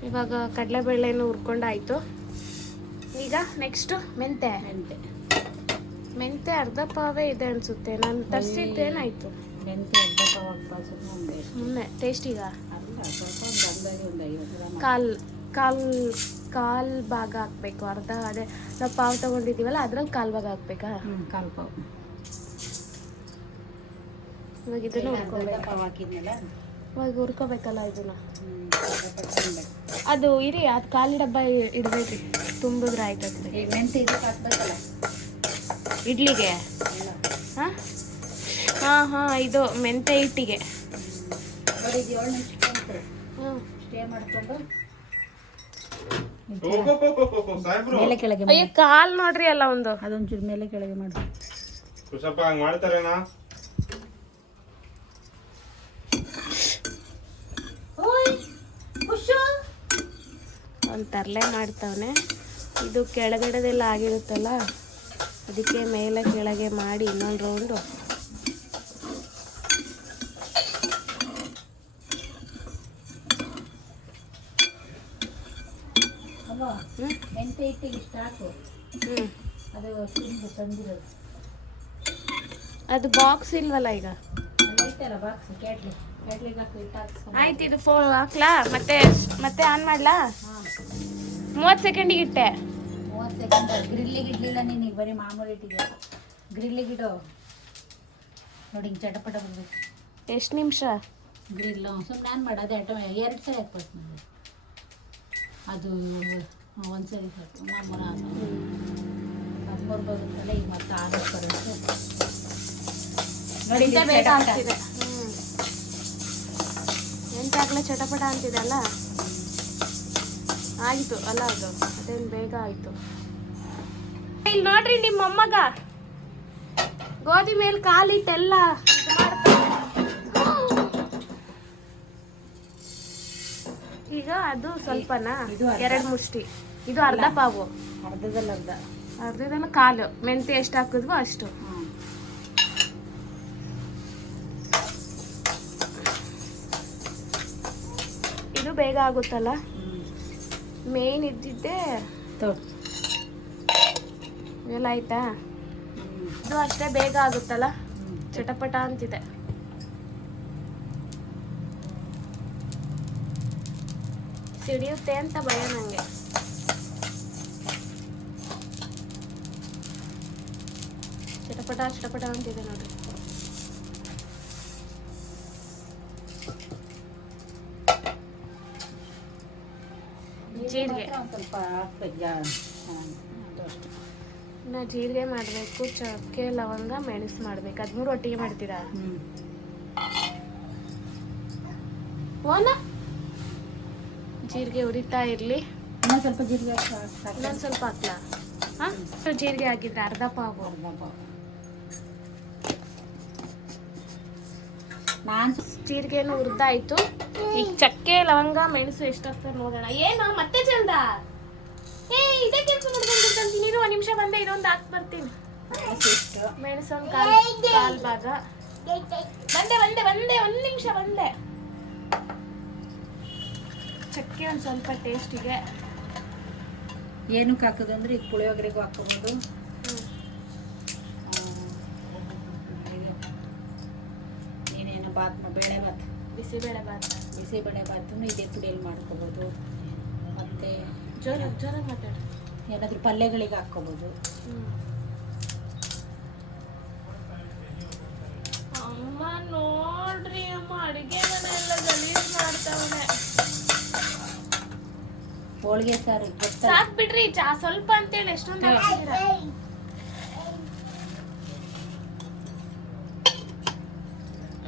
ಇವಾಗ ಕಡಲೆಬೇಳೆನೂ ಹುರ್ಕೊಂಡಾಯ್ತು. ಈಗ ನೆಕ್ಸ್ಟು ಮೆಂತೆ ಅರ್ಧ ಪಾವೇ ಇದೆ ಅನ್ಸುತ್ತೆ. ನಾನು ತರಿಸಿದ್ದೇನಾಯ್ತು ಸುಮ್ಮನೆ ಟೇಸ್ಟಿಗ ಕಾಲ್ ಭಾಗ ಹಾಕ್ಬೇಕು. ಅರ್ಧ ಅದೇ ನಾವು ಪಾವ್ ತಗೊಂಡಿದ್ದೀವಲ್ಲ ಅದ್ರಲ್ಲಿ ಕಾಲ್ ಭಾಗ ಹಾಕ್ಬೇಕಾ? ಕಾಲು ಪಾವು. ಇವಾಗ ಇದನ್ನು ಇವಾಗ ಹುರ್ಕೋಬೇಕಲ್ಲ ಇದನ್ನ. ಅದು ಇರಿ, ಅದು ಖಾಲಿ ಡಬ್ಬ ಇಡಬೇಡ್ರಿ, ತುಂಬಿದ್ರೆ ಆಯ್ತದೆ. ಮೆಂತೆ ಇದಕ್ಕೆ ಹಾಕ್ಬೇಕಲ್ಲ ಇಡ್ಲಿಗೆ. ಹಾಂ ಹಾಂ ಹಾಂ, ಇದು ಮೆಂತೆ ಹಿಟ್ಟಿಗೆ. ಸ್ಟೇ ಮಾಡ್ಕೊಂಡು ಮೇಲೆ ಕೆಳಗೆ ಅಯ್ಯೋ ಕಾಲ್ ನೋಡ್ರಿ ಅಲ್ಲ ಒಂದು, ಅದೊಂಚೂರು ಮೇಲೆ ಕೆಳಗೆ ಮಾಡಿ. ಸ್ವಲ್ಪ ಹಂಗೆ ಮಾಡ್ತಾರೇನಾ? ಒಂದು ತರಲೆ ಮಾಡ್ತವನೆ. ಇದು ಕೆಳಗಡೆದೆಲ್ಲ ಆಗಿರುತ್ತಲ್ಲ, ಅದಕ್ಕೆ ಮೇಲೆ ಕೆಳಗೆ ಮಾಡಿ ಇನ್ನೊಂದು ರೌಂಡು. ಮೆಂತೆ ಹಿಟ್ಟಿಗೆ ಇಷ್ಟ ಹಾಕು. ಅದು ತಂದಿರೋದು. ಅದು ಬಾಕ್ಸ್ ಇಲ್ವಲ್ಲ ಈಗ? ಐತಲ್ಲ ಬಾಕ್ಸ್, ಕ್ಯಾಟ್ಲಿಗೆ ಹಾಕಿ ಇಟ್ಟು ಹಾಕ್ಸ್ಕೊಂಡು. ಆಯ್ತು, ಇದು ಫೋನ್ ಹಾಕ್ಲಾ? ಮತ್ತೆ ಆನ್ ಮಾಡ್ಲಾ? 30 ಸೆಕೆಂಡಿಗೆ ಇಟ್ಟೆ. 30 ಸೆಕೆಂಡ್ ಗ್ರಿಲ್ಲಿಗೆ ಇಡ್ಲಿಲ್ಲ ನೀನು, ಬರೀ ಮಾಮೂಲಿ ಇಟ್ಟಿಗೆ. ಗ್ರಿಲ್ಲಿಗೆ ಇಡು ನೋಡಿ, ಹಿಂಗೆ ಚಟಪಟ ಬರ್ಬೇಕು. ಎಷ್ಟು ನಿಮಿಷ ಗ್ರಿಲ್? ಸುಮ್ಮನೆ ಆನ್ ಮಾಡು. ಅದೇ 2 ಸರಿ ಹಾಕ್ಬೇಕು ನನಗೆ. ಅದು ಒಂದ್ಸರಿ ಸಾಕು. ನಮ್ಮೂರ 13 ಬರುತ್ತಲ್ಲ, ಈಗ ಮತ್ತೆ 6 ಬರುತ್ತೆ ನೋಡಿ. ಬೇಗ ಆಗ್ತಿದೆ. ಎಂಟಾಗಲೇ ಚಟಪಟ ಅಂತಿದೆ ಅಲ್ಲ, ಆಯಿತು ಅಲ್ಲ ಅದು. ಅದೇನು ಬೇಗ ಆಯಿತು. ಇಲ್ಲಿ ನೋಡ್ರಿ, ನಿಮ್ಮ ಮೊಮ್ಮಗ ಗೋಧಿ ಮೇಲೆ ಕಾಲಿಟ್ಟೆಲ್ಲ ಇದು ಮಾಡ್ತಾನೆ. ಈಗ ಅದು ಸ್ವಲ್ಪನಾ? 2 ಮುಷ್ಟಿ. ಇದು ಅರ್ಧ ಪಾವು. ಅರ್ಧದಲ್ಲ ಕಾಲು. ಮೆಂತೆ ಎಷ್ಟು ಹಾಕಿದ್ವೋ ಅಷ್ಟು. ಇದು ಬೇಗ ಆಗುತ್ತಲ್ಲ. ಮೇನ್ ಇದ್ದಿದ್ದೆ ಎಲ್ಲ ಆಯ್ತಾ? ಇದು ಅಷ್ಟೇ ಬೇಗ ಆಗುತ್ತಲ್ಲ, ಚಟಪಟ ಅಂತಿದೆ. ಸಿಡಿಯುತ್ತೆ ಅಂತ ಭಯ ನನಗೆ. ಚಟಪಟ ಅಂತಿದೆ ನೋಡ್ರಿ. ಜೀರಿಗೆ ಸ್ವಲ್ಪ ಹಾಕ್ಬೇಕು. ಇನ್ನು ಜೀರಿಗೆ ಮಾಡಬೇಕು, ಚಕ್ಕೆ ಲವಂಗ ಮೆಣಸು ಮಾಡಬೇಕು. 13 ಒಟ್ಟಿಗೆ ಮಾಡ್ತೀರಾ? ಓನಾ ಜೀರಿಗೆ ಉರಿತಾ ಇರಲಿ. ಇನ್ನೊಂದು ಸ್ವಲ್ಪ ಜೀರಿಗೆ ಇನ್ನೊಂದು ಸ್ವಲ್ಪ ಹಾಕ್ಲಾ? ಹಾಂ, ಜೀರಿಗೆ ಹಾಕಿದ್ರೆ ಅರ್ಧ ಪಾವು. ನಾನು ಜೀರಿಗೆನೂ ಹುರಿದಾಯ್ತು. ಈಗ ಚಕ್ಕೆ ಲವಂಗ ಮೆಣಸು ಎಷ್ಟು ಹಾಕ್ತಾರೆ ನೋಡೋಣ. ಏನು ಮತ್ತೆ ಚಂದ? ಇದೇ ಕೆಲಸ ಮಾಡ್ಕೊಂಡ್ಬಿಡ್ತೀನಿ. ನೀರು 1 ನಿಮಿಷ ಬಂದೆ, ಇದೊಂದು ಹಾಕಿ ಬರ್ತೀನಿ. ಮೆಣಸು ಒಂದು ಕಾಲ್ ಭಾಗ. ಬಂದೆ 1 ನಿಮಿಷ ಬಂದೆ. ಚಕ್ಕೆ ಒಂದು ಸ್ವಲ್ಪ ಟೇಸ್ಟಿಗೆ. ಏನಕ್ಕೆ ಹಾಕೋದು ಅಂದರೆ ಈಗ ಪುಳಿಯೋಗರೆಗೂ ಹಾಕೋಬೋದು. ನೀನೇನು ಬಿಸಿಬೇಳೆ ಬಾತು ಇದೇ ಪುಡಿಯಲ್ಲಿ ಮಾಡ್ಕೋಬೋದು. ಮತ್ತು ಜೋರಾಗಿ ಮಾತಾಡು. ಏನಾದರೂ ಪಲ್ಯಗಳಿಗೆ ಹಾಕ್ಕೋಬೋದು. ಅಮ್ಮ ನೋಡ್ರಿ, ಅಮ್ಮ ಅಡುಗೆ ಮನೆ ಎಲ್ಲ ಗಲೀಜ್ ಮಾಡ್ತಾವನೆ. ಹೋಳಿಗೆ ಸಾರು ಸಾಕ್ ಬಿಡ್ರಿ, ಸ್ವಲ್ಪ ಅಂತೇಳಿ ಎಷ್ಟೊಂದು ಹಾಕ್ತೀರಾ?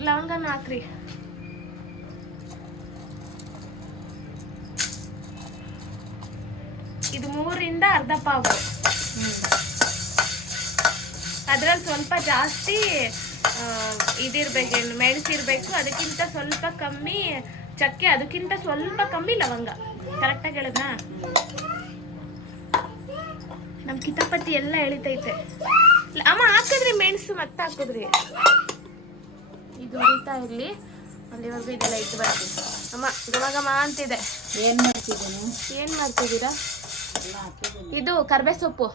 ಲವಂಗನ ಹಾಕ್ರಿ. ಪಾವಿಂದ ಅರ್ಧ ಪಾವು. ಅದ್ರಲ್ಲಿ ಸ್ವಲ್ಪ ಜಾಸ್ತಿ ಇದಿರ್ಬೇಕೇನು, ಮೆಣಸಿರ್ಬೇಕು. ಅದಕ್ಕಿಂತ ಸ್ವಲ್ಪ ಕಮ್ಮಿ ಚಕ್ಕೆ, ಅದಕ್ಕಿಂತ ಸ್ವಲ್ಪ ಕಮ್ಮಿ ಲವಂಗ. ಕರೆಕ್ಟಾಗಿ ಹೇಳಿದ್ನಾ? ನಮ್ಮ ಕಿತಾಪತಿ ಎಲ್ಲ ಎಳಿತೈತೆ. ಅಮ್ಮ ಹಾಕಿದ್ರಿ ಮೆಣಸು, ಮತ್ತೆ ಹಾಕಿದ್ರಿ. ಇದು ಉರಿತಾ ಇರಲಿ, ಅಲ್ಲಿವರೆಗೂ ಇದೆಲ್ಲ ಇಟ್ಟು ಬರ್ತೀವಿ. ಅಮ್ಮ ಘಮ ಘಮ ಅಂತಿದೆ. ಏನು ಮಾಡ್ತಿದ್ದೀನಿ? ಏನು ಮಾಡ್ತಿದ್ದೀರಾ? ಎಲ್ಲ ಹಾಕಿದ್ದೀನಿ. ಇದು ಕರ್ಬೇ ಸೊಪ್ಪು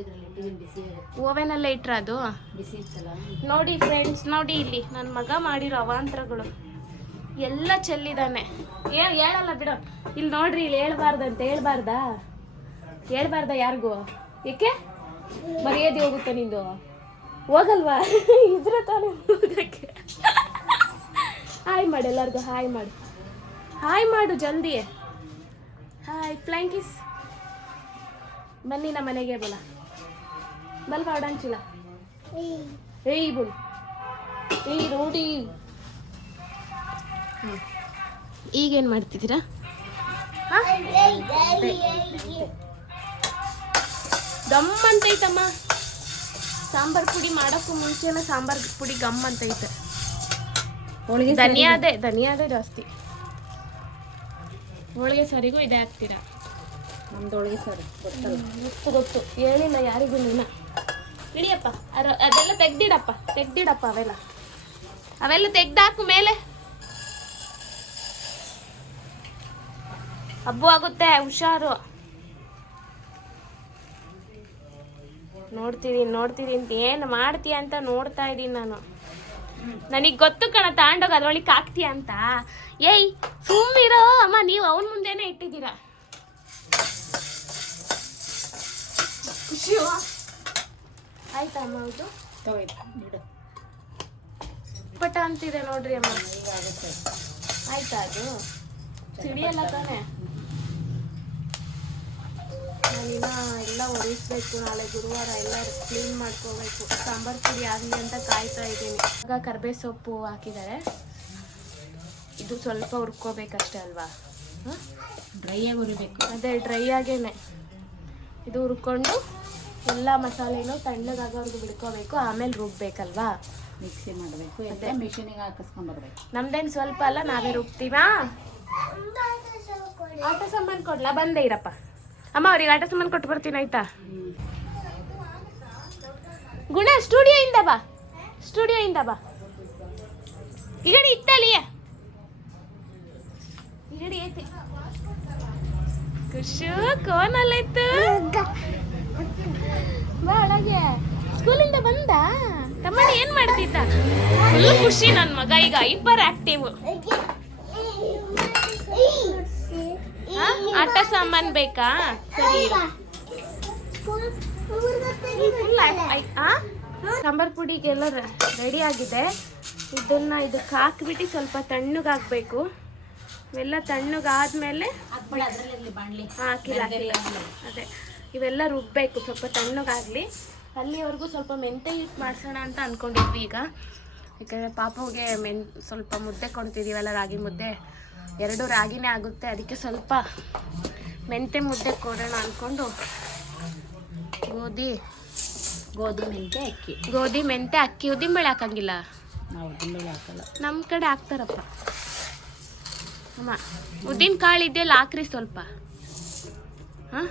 ಇದ್ರಲ್ಲಿ ಇಟ್ಟಿದ್ದೀನಿ, ಬಿಸಿ ಆಗುತ್ತೆ. ಓವೆನಲ್ಲೇ ಇಟ್ರ ಅದು ಬಿಸಿ ಇತ್ತಲ್ಲ. ನೋಡಿ ಫ್ರೆಂಡ್ಸ್, ನೋಡಿ ಇಲ್ಲಿ ನನ್ನ ಮಗ ಮಾಡಿರೋ ಅವಾಂತರಗಳು ಎಲ್ಲ ಚೆಲ್ಲಿದ್ದಾನೆ. ಹೇಳಲ್ಲ ಬಿಡು. ಇಲ್ಲಿ ನೋಡ್ರಿ, ಇಲ್ಲಿ ಹೇಳ್ಬಾರ್ದಂತೆ. ಹೇಳ್ಬಾರ್ದ ಯಾರಿಗೂ? ಏಕೆ ಮರ್ಯಾದೆ ಹೋಗುತ್ತೆ ನಿಂದು? ಹೋಗಲ್ವಾ? ಇದ್ರ ತಾನೇ ಹೋಗಕ್ಕೆ. ಹಾಯ್ ಮಾಡು ಎಲ್ಲರಿಗೂ, ಹಾಯ್ ಮಾಡು ಜಲ್ದಿ. Hi flying kiss. ಬನ್ನಿ ನಮ್ಮ ಮನೆಗೆ ಬಲ್ ಕಾಡಂಚಿಲ್ಲ. ಏಯ್ ಬೋಲ್, ಏಯ್ ನೋಡಿ. ಈಗೇನು ಮಾಡ್ತಿದ್ದೀರಾ? ಗಮ್ ಅಂತೈತಮ್ಮ. ಸಾಂಬಾರ್ ಪುಡಿ ಮಾಡೋಕ್ಕೂ ಮುಂಚೆನೇ ಸಾಂಬಾರ್ ಪುಡಿ ಗಮ್ ಅಂತೈತೆ. ಹೋಳಿಗೆ ಧನಿಯಾದೆ ಜಾಸ್ತಿ. ಹೋಳಿಗೆ ಸರಿಗೂ ಇದೇ ಹಾಕ್ತೀರಾ? ನಮ್ದು ಹೋಳಿಗೆ ಸಾರು ಗೊತ್ತಲ್ಲ. ಗೊತ್ತು, ಹೇಳಿಲ್ಲ ಯಾರಿಗೂ. ನೀನು ಇಡಿಯಪ್ಪ, ಅದೆಲ್ಲ ತೆಗ್ದಿಡಪ್ಪ. ಅವೆಲ್ಲ ತೆಗ್ದಾಕು ಮೇಲೆ. ಹಬ್ಬು ಆಗುತ್ತೆ, ಹುಷಾರು. ನೋಡ್ತೀನಿ ಅಂತ ಏನು ಮಾಡ್ತೀಯ ಅಂತ ನೋಡ್ತಾ ಇದ್ದೀನಿ ನಾನು. ನನಗೆ ಗೊತ್ತು ಕಣ, ತಗೊಂಡೋಗಿ ಅದ್ರೊಳಗೆ ಹಾಕ್ತೀಯ ಅಂತ. ಏಯ್ ಸುಮ್ಮಿರೋ ಅಮ್ಮ, ನೀವು ಅವನ ಮುಂದೆನೇ ಇಟ್ಟಿದ್ದೀರಾ. ಖುಷಿಯೋ ಆಯ್ತಾ ಅಮ್ಮ? ಹೌದು, ಪಟ ಅಂತಿದೆ ನೋಡ್ರಿ ಅಮ್ಮ. ಆಯ್ತಾ? ಅದು ಸಿಡಿಯಲ್ಲ ತಾನೆ? ನಾನಿನ್ನ ಎಲ್ಲ ಒರೆಸ್ಬೇಕು. ನಾಳೆ ಗುರುವಾರ ಎಲ್ಲ ಕ್ಲೀನ್ ಮಾಡ್ಕೋಬೇಕು. ಸಾಂಬಾರ್ ಪುಡಿ ಆಗಲಿ ಅಂತ ಕಾಯ್ತಾ ಇದ್ದೀನಿ. ಆಗ ಕರ್ಬೇ ಸೊಪ್ಪು ಹಾಕಿದ್ದಾರೆ. ಇದು ಸ್ವಲ್ಪ ಹುರ್ಕೋಬೇಕಷ್ಟೇ ಅಲ್ವಾ? ಡ್ರೈ ಆಗಿ ಹುರಿಬೇಕು. ಅದೇ ಡ್ರೈ ಆಗೇನೆ ಇದು ಹುರ್ಕೊಂಡು ಎಲ್ಲ ಮಸಾಲೆನೂ ತಣ್ಣಗಾಗೋರ್ಗು ಬಿಡ್ಕೋಬೇಕು. ಆಮೇಲೆ ರುಬ್ಬೇಕಲ್ವಾ? ಮಿಕ್ಸಿ ಮಾಡಬೇಕು. ಅದೇ ಮಿಷಿನಿಗೆ ಹಾಕಿಸ್ಕೊಂಡ್ಬರ್ಬೇಕು. ನಮ್ದೇನು ಸ್ವಲ್ಪ ಅಲ್ಲ, ನಾವೇ ರುಬ್ತೀವಾ? ಆಟ ಸಾಮಾನು ಕೊಡ್ಲಾ? ಬಂದೇ ಇರಪ್ಪ ಅಮ್ಮ, ಅವ್ರಿಗೆ ಆಟ ಸಾಮಾನು ಕೊಟ್ಟು ಬರ್ತೀನಿ ಆಯ್ತಾ? ಗುಣ ಸ್ಟುಡಿಯೋಯಿಂದ ಬಾ. ಈಗಡಿ ಇತ್ತಲಿಯ ಈಗಡಿ ಐತಿ. ಖುಷು ಕೋನಲ್ಲೈತು. ಬಾ ಒಳಗೆ. ಸ್ಕೂಲಿಂದ ಬಂದ ತಮ್ಮಣ್ಣ ಏನ್ ಮಾಡ್ತಿದ್ದ? ಫುಲ್ ಖುಷಿ ನನ್ನ ಮಗ, ಈಗ ಹೈಪರ್ ಆಕ್ಟಿವ್. ಆಟ ಸಾಮಾನ್ ಬೇಕಾ? ಸರಿ. ಸಾಂಬಾರ್ ಪುಡಿಗೆಲ್ಲ ರೆಡಿ ಆಗಿದೆ. ಇದಕ್ಕೆ ಹಾಕ್ಬಿಟ್ಟು ಸ್ವಲ್ಪ ತಣ್ಣಗಾಗಬೇಕು. ಇವೆಲ್ಲ ತಣ್ಣಗಾದ್ಮೇಲೆ ಹಾಕಿಲ್ಲ. ಅದೇ ಇವೆಲ್ಲ ರುಬ್ಬೇಕು, ಸ್ವಲ್ಪ ತಣ್ಣಗಾಗಲಿ. ಅಲ್ಲಿವರೆಗೂ ಸ್ವಲ್ಪ ಮೆಂತೆ ಹಿಟ್ಟು ಮಾಡಿಸೋಣ ಅಂತ ಅಂದ್ಕೊಂಡಿದ್ವಿ. ಈಗ ಯಾಕಂದರೆ ಪಾಪುಗೆ ಸ್ವಲ್ಪ ಮುದ್ದೆ ಕೊಡ್ತಿದ್ದೀವಲ್ಲ, ರಾಗಿ ಮುದ್ದೆ. 2 ರಾಗಿನೇ ಆಗುತ್ತೆ, ಅದಕ್ಕೆ ಸ್ವಲ್ಪ ಮೆಂತೆ ಮುದ್ದೆ ಕೊಡೋಣ ಅಂದ್ಕೊಂಡು ಗೋಧಿ ಮೆಂತೆ ಅಕ್ಕಿ ಉದ್ದಿನಬೇಳೆ ಹಾಕಂಗಿಲ್ಲ. ನಾವು ಉದ್ದಿನಬೇಳೆ ಹಾಕಲ್ಲ. ನಮ್ಮ ಕಡೆ ಹಾಕ್ತಾರಪ್ಪ ಅಮ್ಮ. ಉದ್ದಿನ ಕಾಳು ಇದೆಯಲ್ಲ, ಹಾಕ್ರಿ ಸ್ವಲ್ಪ. ಹಾಂ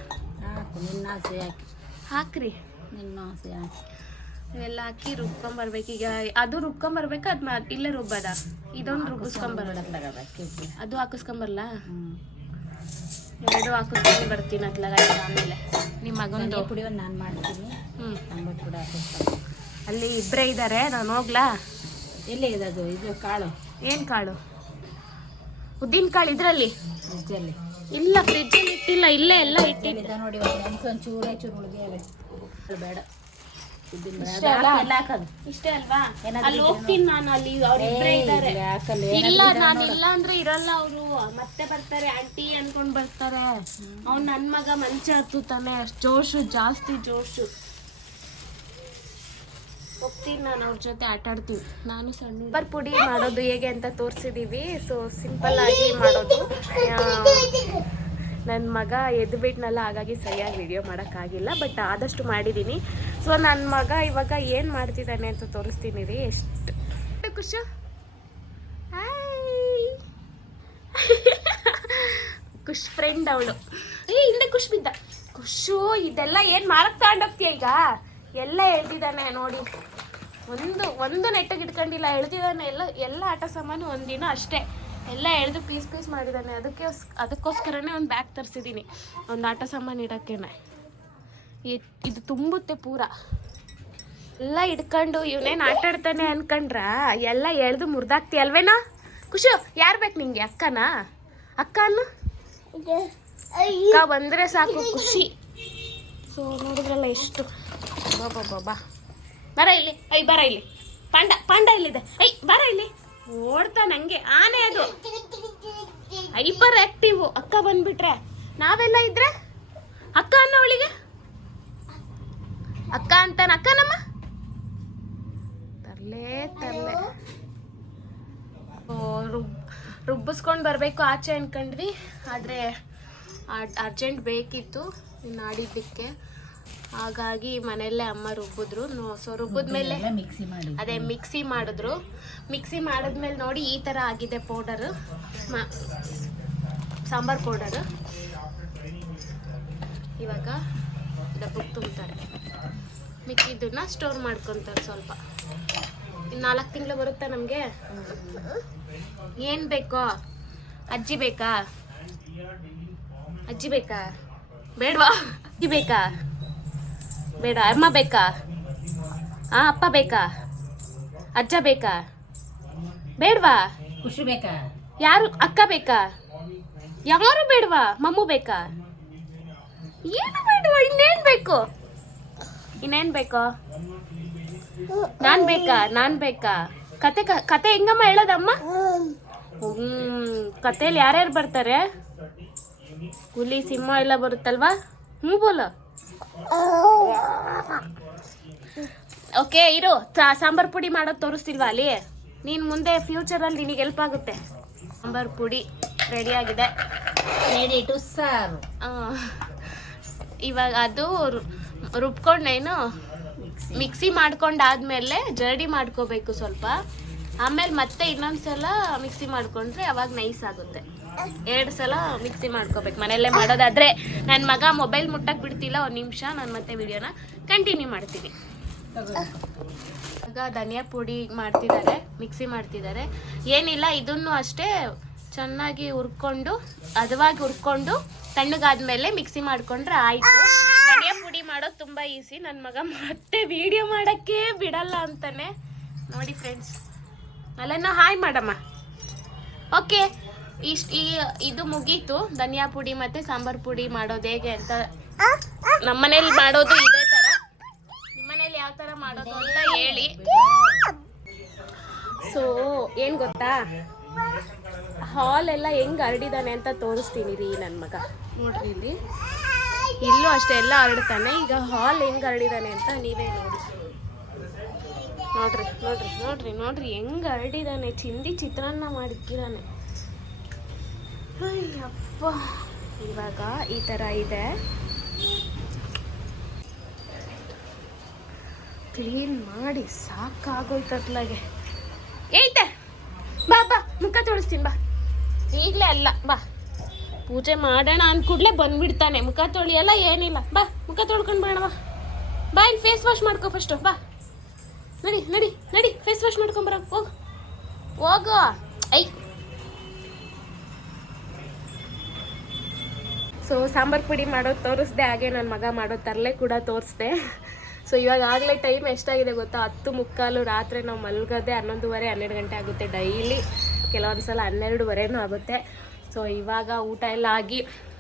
ನಿನ್ನ ಆಸೆ ಹಾಕ್ರಿ. ಇವೆಲ್ಲ ಹಾಕಿ ರುಬ್ಕೊಂಬರ್ಬೇಕು. ಈಗ ಅದು ರುಬ್ಕೊಂಬರ್ಬೇಕು. ಇಲ್ಲೇ ರುಬ್ಬದ ಇದೊಂದು ರುಬ್ಬಿಸ್ಕೊಂಬರ್ಬೇಕು. ಅದು ಹಾಕಿಸ್ಕೊಂಬರ್ಲಾ? 2 ಹಾಕಿಸ್ಕೊಂಡು ಬರ್ತೀನಿ ಅತ್ಲಾಗ. ಆಮೇಲೆ ನಿಮ್ಮ ಮಗಂದು ಪುಡಿ ನಾನು ಮಾಡ್ತೀನಿ. ಪುಡಿ ಅಲ್ಲಿ ಇಬ್ಬರೇ ಇದ್ದಾರೆ, ನಾನು ಹೋಗ್ಲಾ? ಎಲ್ಲಿ ಇದೆ ಅದು? ಇದು ಕಾಳು. ಏನು ಕಾಳು? ಉದ್ದಿನ ಕಾಳು ಇದರಲ್ಲಿ ಫ್ರಿಜ್ಜಲ್ಲಿ ಇಲ್ಲ. ಫ್ರಿಜ್ಜಲ್ಲಿ ಇಟ್ಟಿಲ್ಲ, ಇಲ್ಲೇ ಎಲ್ಲ ಇಟ್ಟಿದ್ದ ನೋಡಿ. ಒಂಚೂರು ಉಳಿಗೆ ಬೇಡ. ಇಷ್ಟೇ ಅಲ್ವಾ? ಅಲ್ಲಿ ಹೋಗ್ತೀನಿ ನಾನು. ಅಲ್ಲಿ ಅವ್ರಿಬ್ರೇ ಇದ್ದಾರೆ. ಇಲ್ಲ, ನಾನು ಇಲ್ಲ ಅಂದ್ರೆ ಇರಲ್ಲ. ಅವರು ಮತ್ತೆ ಬರ್ತಾರೆ, ಆಂಟಿ ಅನ್ಕೊಂಡ್ ಬರ್ತಾರೆ. ಅವ್ನು ನನ್ನ ಮಗ ಮಂಚ ಹತ್ತುತ್ತಾನೆ. ಜಾಸ್ತಿ ಜೋಶು. ಹೋಗ್ತೀನಿ ನಾನು, ಅವ್ರ ಜೊತೆ ಆಟ ಆಡ್ತೀವಿ. ನಾನು ಸಣ್ಣ ಸಾಂಬಾರ್ ಪುಡಿ ಮಾಡೋದು ಹೇಗೆ ಅಂತ ತೋರಿಸಿದ್ದೀವಿ. ಸೊ ಸಿಂಪಲ್ ಆಗಿ ಮಾಡೋದು. ನನ್ನ ನನ್ನ ಮಗ ಎದ್ದುಬಿಟ್ನಲ್ಲ, ಹಾಗಾಗಿ ಸರಿಯಾಗಿ ವಿಡಿಯೋ ಮಾಡೋಕ್ಕಾಗಿಲ್ಲ. ಬಟ್ ಆದಷ್ಟು ಮಾಡಿದ್ದೀನಿ. ಸೊ ನನ್ನ ಮಗ ಇವಾಗ ಏನು ಮಾಡ್ತಿದ್ದಾನೆ ಅಂತ ತೋರಿಸ್ತೀನಿ ರೀ. ಎಷ್ಟು ಖುಷು, ಖುಷ್ ಫ್ರೆಂಡ್ ಅವಳು. ಹಿಂದೆ ಖುಷ್ ಬಿದ್ದ. ಖುಷು ಇದೆಲ್ಲ ಏನು ಮಾರಕ್ ತಗೊಂಡೋಗ್ತೀಯ ಈಗ? ಎಲ್ಲ ಎಳ್ದಿದ್ದಾನೆ ನೋಡಿ. ಒಂದು ನೆಟ್ಟಿಗೆ ಇಟ್ಕೊಂಡಿಲ್ಲ, ಎಳ್ದಿದ್ದಾನೆ. ಎಲ್ಲ ಆಟ ಸಾಮಾನು ಒಂದಿನ ಅಷ್ಟೇ ಎಲ್ಲ ಎಳೆದು ಪೀಸ್ ಮಾಡಿದ್ದಾನೆ. ಅದಕ್ಕೋಸ್ಕರನೇ ಒಂದು ಬ್ಯಾಗ್ ತರಿಸಿದ್ದೀನಿ, ಒಂದು ಆಟ ಸಾಮಾನು ಇಡೋಕ್ಕೇನೆ. ಇದು ತುಂಬುತ್ತೆ ಪೂರ. ಎಲ್ಲ ಇಟ್ಕೊಂಡು ಇವನೇನು ಆಟ ಆಡ್ತಾನೆ ಅನ್ಕೊಂಡ್ರ ಎಲ್ಲ ಎಳೆದು ಮುರಿದಾಕ್ತಿ ಅಲ್ವೇನಾ? ಖುಷು ಯಾರು ಬೇಕು ನಿಂಗೆ? ಅಕ್ಕನಾ? ಅಕ್ಕನು ಅಕ್ಕ ಬಂದರೆ ಸಾಕು ಖುಷಿ. ಸೊ ನೋಡಿದ್ರಲ್ಲ ಎಷ್ಟು. ಬಾ ಬರ ಇಲ್ಲಿ. ಬರ ಇಲ್ಲಿ. ಪಾಂಡ ಇಲ್ಲಿದೆ. ಬರ ಇಲ್ಲಿ. ಓಡ್ತಾ ನಂಗೆ ಆನೆ ಅದು. Hyperactive. ಅಕ್ಕ ಬಂದ್ಬಿಟ್ರೆ ನಾವೆಲ್ಲ ಇದ್ರೆ ಅಕ್ಕ ಅನ್ನೋ ಅವಳಿಗೆ ಅಕ್ಕ ಅಂತಾನ. ಅಕ್ಕನಮ್ಮ ತರ್ಲೆ ರುಬ್ಬಿಸ್ಕೊಂಡು ಬರಬೇಕು ಆಚೆ ಅನ್ಕೊಂಡ್ವಿ. ಆದರೆ ಅರ್ಜೆಂಟ್ ಬೇಕಿತ್ತು ನಾಡಿದ್ದಕ್ಕೆ, ಹಾಗಾಗಿ ಮನೆಯಲ್ಲೇ ಅಮ್ಮ ರುಬ್ಬಿದ್ರು. ಸೊ ರುಬ್ಬಿದ್ಮೇಲೆ ಮಿಕ್ಸಿ ಮಾಡಿದ್ರು. ಮಿಕ್ಸಿ ಮಾಡಿದ್ಮೇಲೆ ನೋಡಿ ಈ ಥರ ಆಗಿದೆ ಪೌಡರು, ಸಾಂಬಾರು ಪೌಡರು. ಇವಾಗ ಡಬ್ಬಕ್ಕೆ ತುಂಬ್ತಾರೆ. ಮಿಕ್ಕಿದ್ದನ್ನ ಸ್ಟೋರ್ ಮಾಡ್ಕೊತಾರೆ ಸ್ವಲ್ಪ. ಇನ್ನು 4 ತಿಂಗಳು ಬರುತ್ತಾ ನಮಗೆ? ಏನು ಬೇಕೋ? ಅಜ್ಜಿ ಬೇಕಾ? ಬೇಡವಾ? ಅಜ್ಜಿ ಬೇಕಾ? ಬೇಡ. ಅಮ್ಮ ಬೇಕಾ? ಅಪ್ಪ ಬೇಕಾ? ಅಜ್ಜ ಬೇಕಾ? ಬೇಡವಾ? ಖುಷಿ ಬೇಕಾ? ಯಾರು? ಅಕ್ಕ ಬೇಕಾ? ಯಾರು ಬೇಡವಾ? ಮಮ್ಮು ಬೇಕಾ? ಏನು ಬೇಡವಾ? ಇನ್ನೇನು ಬೇಕು? ನಾನ್ ಬೇಕಾ? ಕತೆ ಹೆಂಗಮ್ಮ ಹೇಳೋದಮ್ಮ? ಕತೆಯಲ್ಲಿ ಯಾರ್ಯಾರು ಬರ್ತಾರೆ? ಹುಲಿ, ಸಿಂಹ ಎಲ್ಲ ಬರುತ್ತಲ್ವಾ? ಬೋಲ. ಓಕೆ ಇರು. ಸಾಂಬಾರು ಪುಡಿ ಮಾಡೋದು ತೋರಿಸ್ತಿಲ್ವಾ ಅಲ್ಲಿ? ನೀನು ಮುಂದೆ ಫ್ಯೂಚರಲ್ಲಿ ನಿನಗೆ ಹೆಲ್ಪ್ ಆಗುತ್ತೆ. ಸಾಂಬಾರು ಪುಡಿ ರೆಡಿ ಆಗಿದೆ. Ready to serve. ಇವಾಗ ಅದು ರುಬ್ಕೊಂಡೇನು ಮಿಕ್ಸಿ ಮಾಡ್ಕೊಂಡಾದ್ಮೇಲೆ ಜರಡಿ ಮಾಡ್ಕೋಬೇಕು ಸ್ವಲ್ಪ. ಆಮೇಲೆ ಮತ್ತೆ ಇನ್ನೊಂದ್ಸಲ ಮಿಕ್ಸಿ ಮಾಡ್ಕೊಂಡ್ರೆ ಅವಾಗ ನೈಸ್ ಆಗುತ್ತೆ. 2 ಸಲ ಮಿಕ್ಸಿ ಮಾಡ್ಕೋಬೇಕು ಮನೆಯಲ್ಲೇ ಮಾಡೋದಾದ್ರೆ. ನನ್ನ ಮಗ ಮೊಬೈಲ್ ಮುಟ್ಟಕ್ಕೆ ಬಿಡ್ತಿಲ್ಲ. 1 ನಿಮಿಷ, ನಾನು ಮತ್ತೆ ವಿಡಿಯೋನ ಕಂಟಿನ್ಯೂ ಮಾಡ್ತೀನಿ. ಆಗ ಧನಿಯಾ ಪುಡಿ ಮಿಕ್ಸಿ ಮಾಡ್ತಿದ್ದಾರೆ. ಏನಿಲ್ಲ, ಇದನ್ನು ಅಷ್ಟೇ ಚೆನ್ನಾಗಿ ಹದವಾಗಿ ಹುರ್ಕೊಂಡು ತಣ್ಣಗಾದ್ಮೇಲೆ ಮಿಕ್ಸಿ ಮಾಡ್ಕೊಂಡ್ರೆ ಆಯಿತು. ಧನಿಯಾ ಪುಡಿ ಮಾಡೋದು ತುಂಬ ಈಸಿ. ನನ್ನ ಮಗ ಮತ್ತೆ ವಿಡಿಯೋ ಮಾಡೋಕ್ಕೆ ಬಿಡಲ್ಲ ಅಂತಾನೆ ನೋಡಿ ಫ್ರೆಂಡ್ಸ್. ಅಲ್ಲೇನೋ ಹಾಯ್ ಮಾಡಮ್ಮ. ಓಕೆ, ಇದು ಮುಗೀತು. ಧನಿಯಾ ಪುಡಿ ಮತ್ತು ಸಾಂಬಾರು ಪುಡಿ ಮಾಡೋದು ಹೇಗೆ ಅಂತ ನಮ್ಮನೇಲಿ ಮಾಡೋದು ಇದೇ ಥರ. ನಿಮ್ಮನೇಲಿ ಯಾವ ಥರ ಮಾಡೋದು ಅಂತ ಹೇಳಿ. ಸೊ ಏನು ಗೊತ್ತಾ, ಹಾಲೆಲ್ಲ ಹೆಂಗೆ ಹರಡಿದಾನೆ ಅಂತ ತೋರಿಸ್ತೀನಿ ರೀ ನನ್ನ ಮಗ. ನೋಡ್ರಿ ಇಲ್ಲಿ ಇಲ್ಲೂ ಅಷ್ಟೇ ಎಲ್ಲ ಹರಡ್ತಾನೆ. ಈಗ ಹಾಲ್ ಹೆಂಗೆ ಹರಡಿದಾನೆ ಅಂತ ನೀವೇ ನೋಡಿ. ನೋಡ್ರಿ ಹೆಂಗೆ ಹರಡಿದಾನೆ. ಚಿತ್ರಾನ್ನ ಮಾಡಿಕ್ಕಿದಾನೆ. ಅಯ್ಯಪ್ಪ. ಇವಾಗ ಈ ಥರ ಇದೆ. ಕ್ಲೀನ್ ಮಾಡಿ ಸಾಕಾಗೋಯ್ತತ್ಲಾಗೆ. ಏಯ್ತೆ ಬಾ ಮುಖ ತೊಳಿಸ್ತೀನಿ ಬಾ. ಈಗಲೇ ಅಲ್ಲ, ಬಾ ಪೂಜೆ ಮಾಡೋಣ ಅಂದ ಕೂಡಲೇ ಬಂದ್ಬಿಡ್ತಾನೆ. ಮುಖ ತೊಳಿಯಲ್ಲ ಏನಿಲ್ಲ. ಬಾ ಮುಖ ತೊಳ್ಕೊಂಡು ಬೇಡ. ಬಾ ಇಲ್ಲಿ ಫೇಸ್ ವಾಶ್ ಮಾಡ್ಕೊ ಫಸ್ಟು. ಬಾ ನಡಿ ಫೇಸ್ ವಾಶ್ ಮಾಡ್ಕೊಂಬರ. ಹೋಗು. ಸೊ ಸಾಂಬಾರು ಪುಡಿ ಮಾಡೋದು ತೋರಿಸ್ದೆ, ಹಾಗೆ ನನ್ನ ಮಗ ಮಾಡೋ ತರಲೆ ಕೂಡ ತೋರಿಸ್ದೆ. ಸೊ ಇವಾಗ ಆಗಲೇ ಟೈಮ್ ಎಷ್ಟಾಗಿದೆ ಗೊತ್ತಾ? 10:15. ರಾತ್ರಿ ನಾವು ಮಲಗೋದೆ 11:30 12 ಗಂಟೆ ಆಗುತ್ತೆ ಡೈಲಿ. ಕೆಲವೊಂದು ಸಲ 12:30 ಆಗುತ್ತೆ. ಸೊ ಇವಾಗ ಊಟ ಎಲ್ಲ ಆಗಿ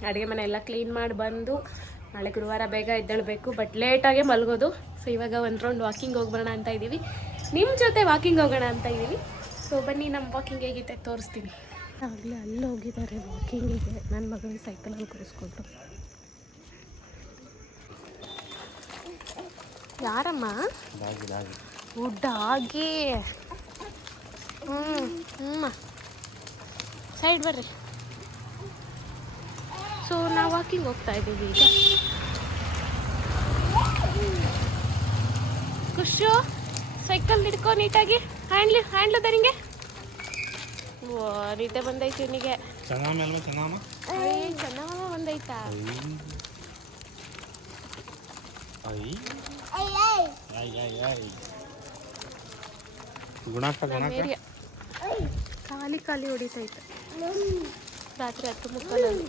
ಅಡುಗೆ ಮನೆ ಎಲ್ಲ ಕ್ಲೀನ್ ಮಾಡಿ ಬಂದು, ನಾಳೆ ಗುರುವಾರ ಬೇಗ ಎದ್ದೇಳಬೇಕು, ಬಟ್ ಲೇಟಾಗೆ ಮಲಗೋದು. ಸೊ ಇವಾಗ ಒಂದು ರೌಂಡ್ ವಾಕಿಂಗ್ ಹೋಗ್ಬರೋಣ ಅಂತ ಇದ್ದೀವಿ. ನಿಮ್ಮ ಜೊತೆ ವಾಕಿಂಗ್ ಹೋಗೋಣ ಅಂತ ಇದ್ದೀವಿ. ಸೊ ಬನ್ನಿ, ನಮ್ಮ ವಾಕಿಂಗ್ ಹೇಗಿದೆ ತೋರಿಸ್ತೀನಿ. ಆಗಲೇ ಅಲ್ಲಿ ಹೋಗಿದ್ದಾರೆ ವಾಕಿಂಗಿಗೆ. ನನ್ನ ಮಗಳಿಗೆ ಸೈಕಲಲ್ಲಿ ಕೂರಿಸ್ಕೊಂಡು. ಯಾರಮ್ಮ? ಡಾಗಿ. ಸೈಡ್ ಬರ್ರಿ. ಸೊ ನಾವು ವಾಕಿಂಗ್ ಹೋಗ್ತಾ ಇದ್ದೀವಿ ಈಗ. ಖುಷು ಸೈಕಲ್ ಹಿಡ್ಕೊ ನೀಟಾಗಿ. ಹ್ಯಾಂಡ್ಲು ದರಿಂಗೆ. ಓ ನಿದ್ದೆ ಬಂದೈತಿ ಇವನಿಗೆ. ಚೆನ್ನ ಬಂದೈತಾ. ಖಾಲಿ ಹೊಡಿತೈತೆ ರಾತ್ರಿ 10:30.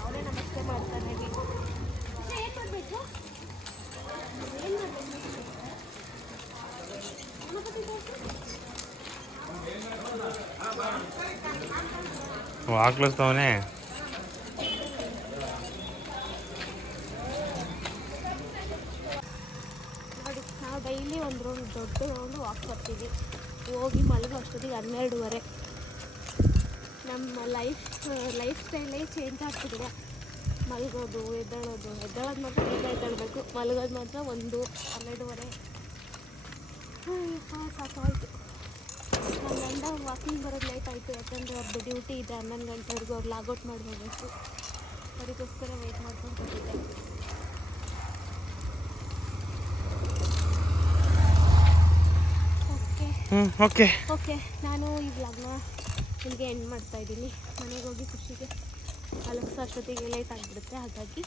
ಅವನೇ ನಮಸ್ತೆ ಮಾಡ್ತಾನೆ. ಆಕ್ಲಿಸ್ತವನೇ. ನೋಡಿ ನಾವು ಡೈಲಿ ಒಂದು ದೊಡ್ಡ ರೌಂಡ್ ವಾಕ್ ಬರ್ತೀವಿ. ಹೋಗಿ ಮಲಗೋ ಅಷ್ಟೊತ್ತಿಗೆ 12:30. ನಮ್ಮ ಲೈಫ್ ಸ್ಟೈಲೇ ಚೇಂಜ್ ಆಗ್ತಿದೆ. ಮಲಗೋದು ಎದ್ದೇಳೋದು ಮಾತ್ರ ಬೇಗ ಎದ್ದೇಳಬೇಕು. ಮಲಗೋದು ಮಾತ್ರ 1-12:30. ಸಾಕಾಯಿತು. ನನ್ನ ಗಂಡ ವಾಕಿಂಗ್ ಬರೋದು ಲೇಟ್ ಆಯಿತು, ಯಾಕಂದರೆ ಅವ್ರದ್ದು ಡ್ಯೂಟಿ ಇದೆ 11 ಗಂಟೆವರೆಗೂ. ಅವ್ರು ಲಾಗೌಟ್ ಮಾಡಬೇಕು. ಅದಕ್ಕೋಸ್ಕರ ವೆಯ್ಟ್ ಮಾಡ್ಕೊಂಡು ಬಂದಿದ್ದೆ. ಓಕೆ ನಾನು ಈ ವ್ಲಾಗ್ನ ನಿಮಗೆ ಎಂಡ್ ಮಾಡ್ತಾಯಿದ್ದೀನಿ. ಮನೆಗೆ ಹೋಗಿ ಖುಷಿಗೆ ಮಲಗಿಸೋ ಅಷ್ಟೊತ್ತಿಗೆ ಲೇಟ್ ಆಗಿಬಿಡುತ್ತೆ. ಹಾಗಾಗಿ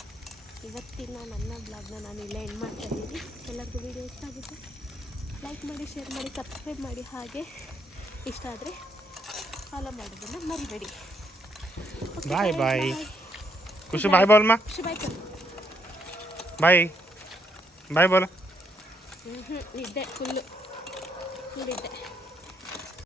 ಇವತ್ತಿನ ನನ್ನ ವ್ಲಾಗ್ನ ನಾನು ಇಲ್ಲೇ ಎಂಡ್ ಮಾಡ್ತಾಯಿದ್ದೀನಿ. ಎಲ್ಲರಿಗೂ ವೀಡಿಯೋ ಇಷ್ಟ ಆಗುತ್ತೆ ಲೈಕ್ ಮಾಡಿ, ಶೇರ್ ಮಾಡಿ, ಸಬ್ಸ್ಕ್ರೈಬ್ ಮಾಡಿ. ಹಾಗೆ ಇಷ್ಟ ಆದರೆ ಫಾಲೋ ಮಾಡೋದನ್ನು ಮರಿಬೇಡಿ. ಬಾಯ್. ಖುಷಿ ಬಾಯ್ ಬೋಲ್ ಮಾ. ಖುಷಿ ಬಾಯ್. ಬಾಯ್ ಬೋಲ. ನಿದ್ದೆ ಫುಲ್ ಇದ್ದೆ.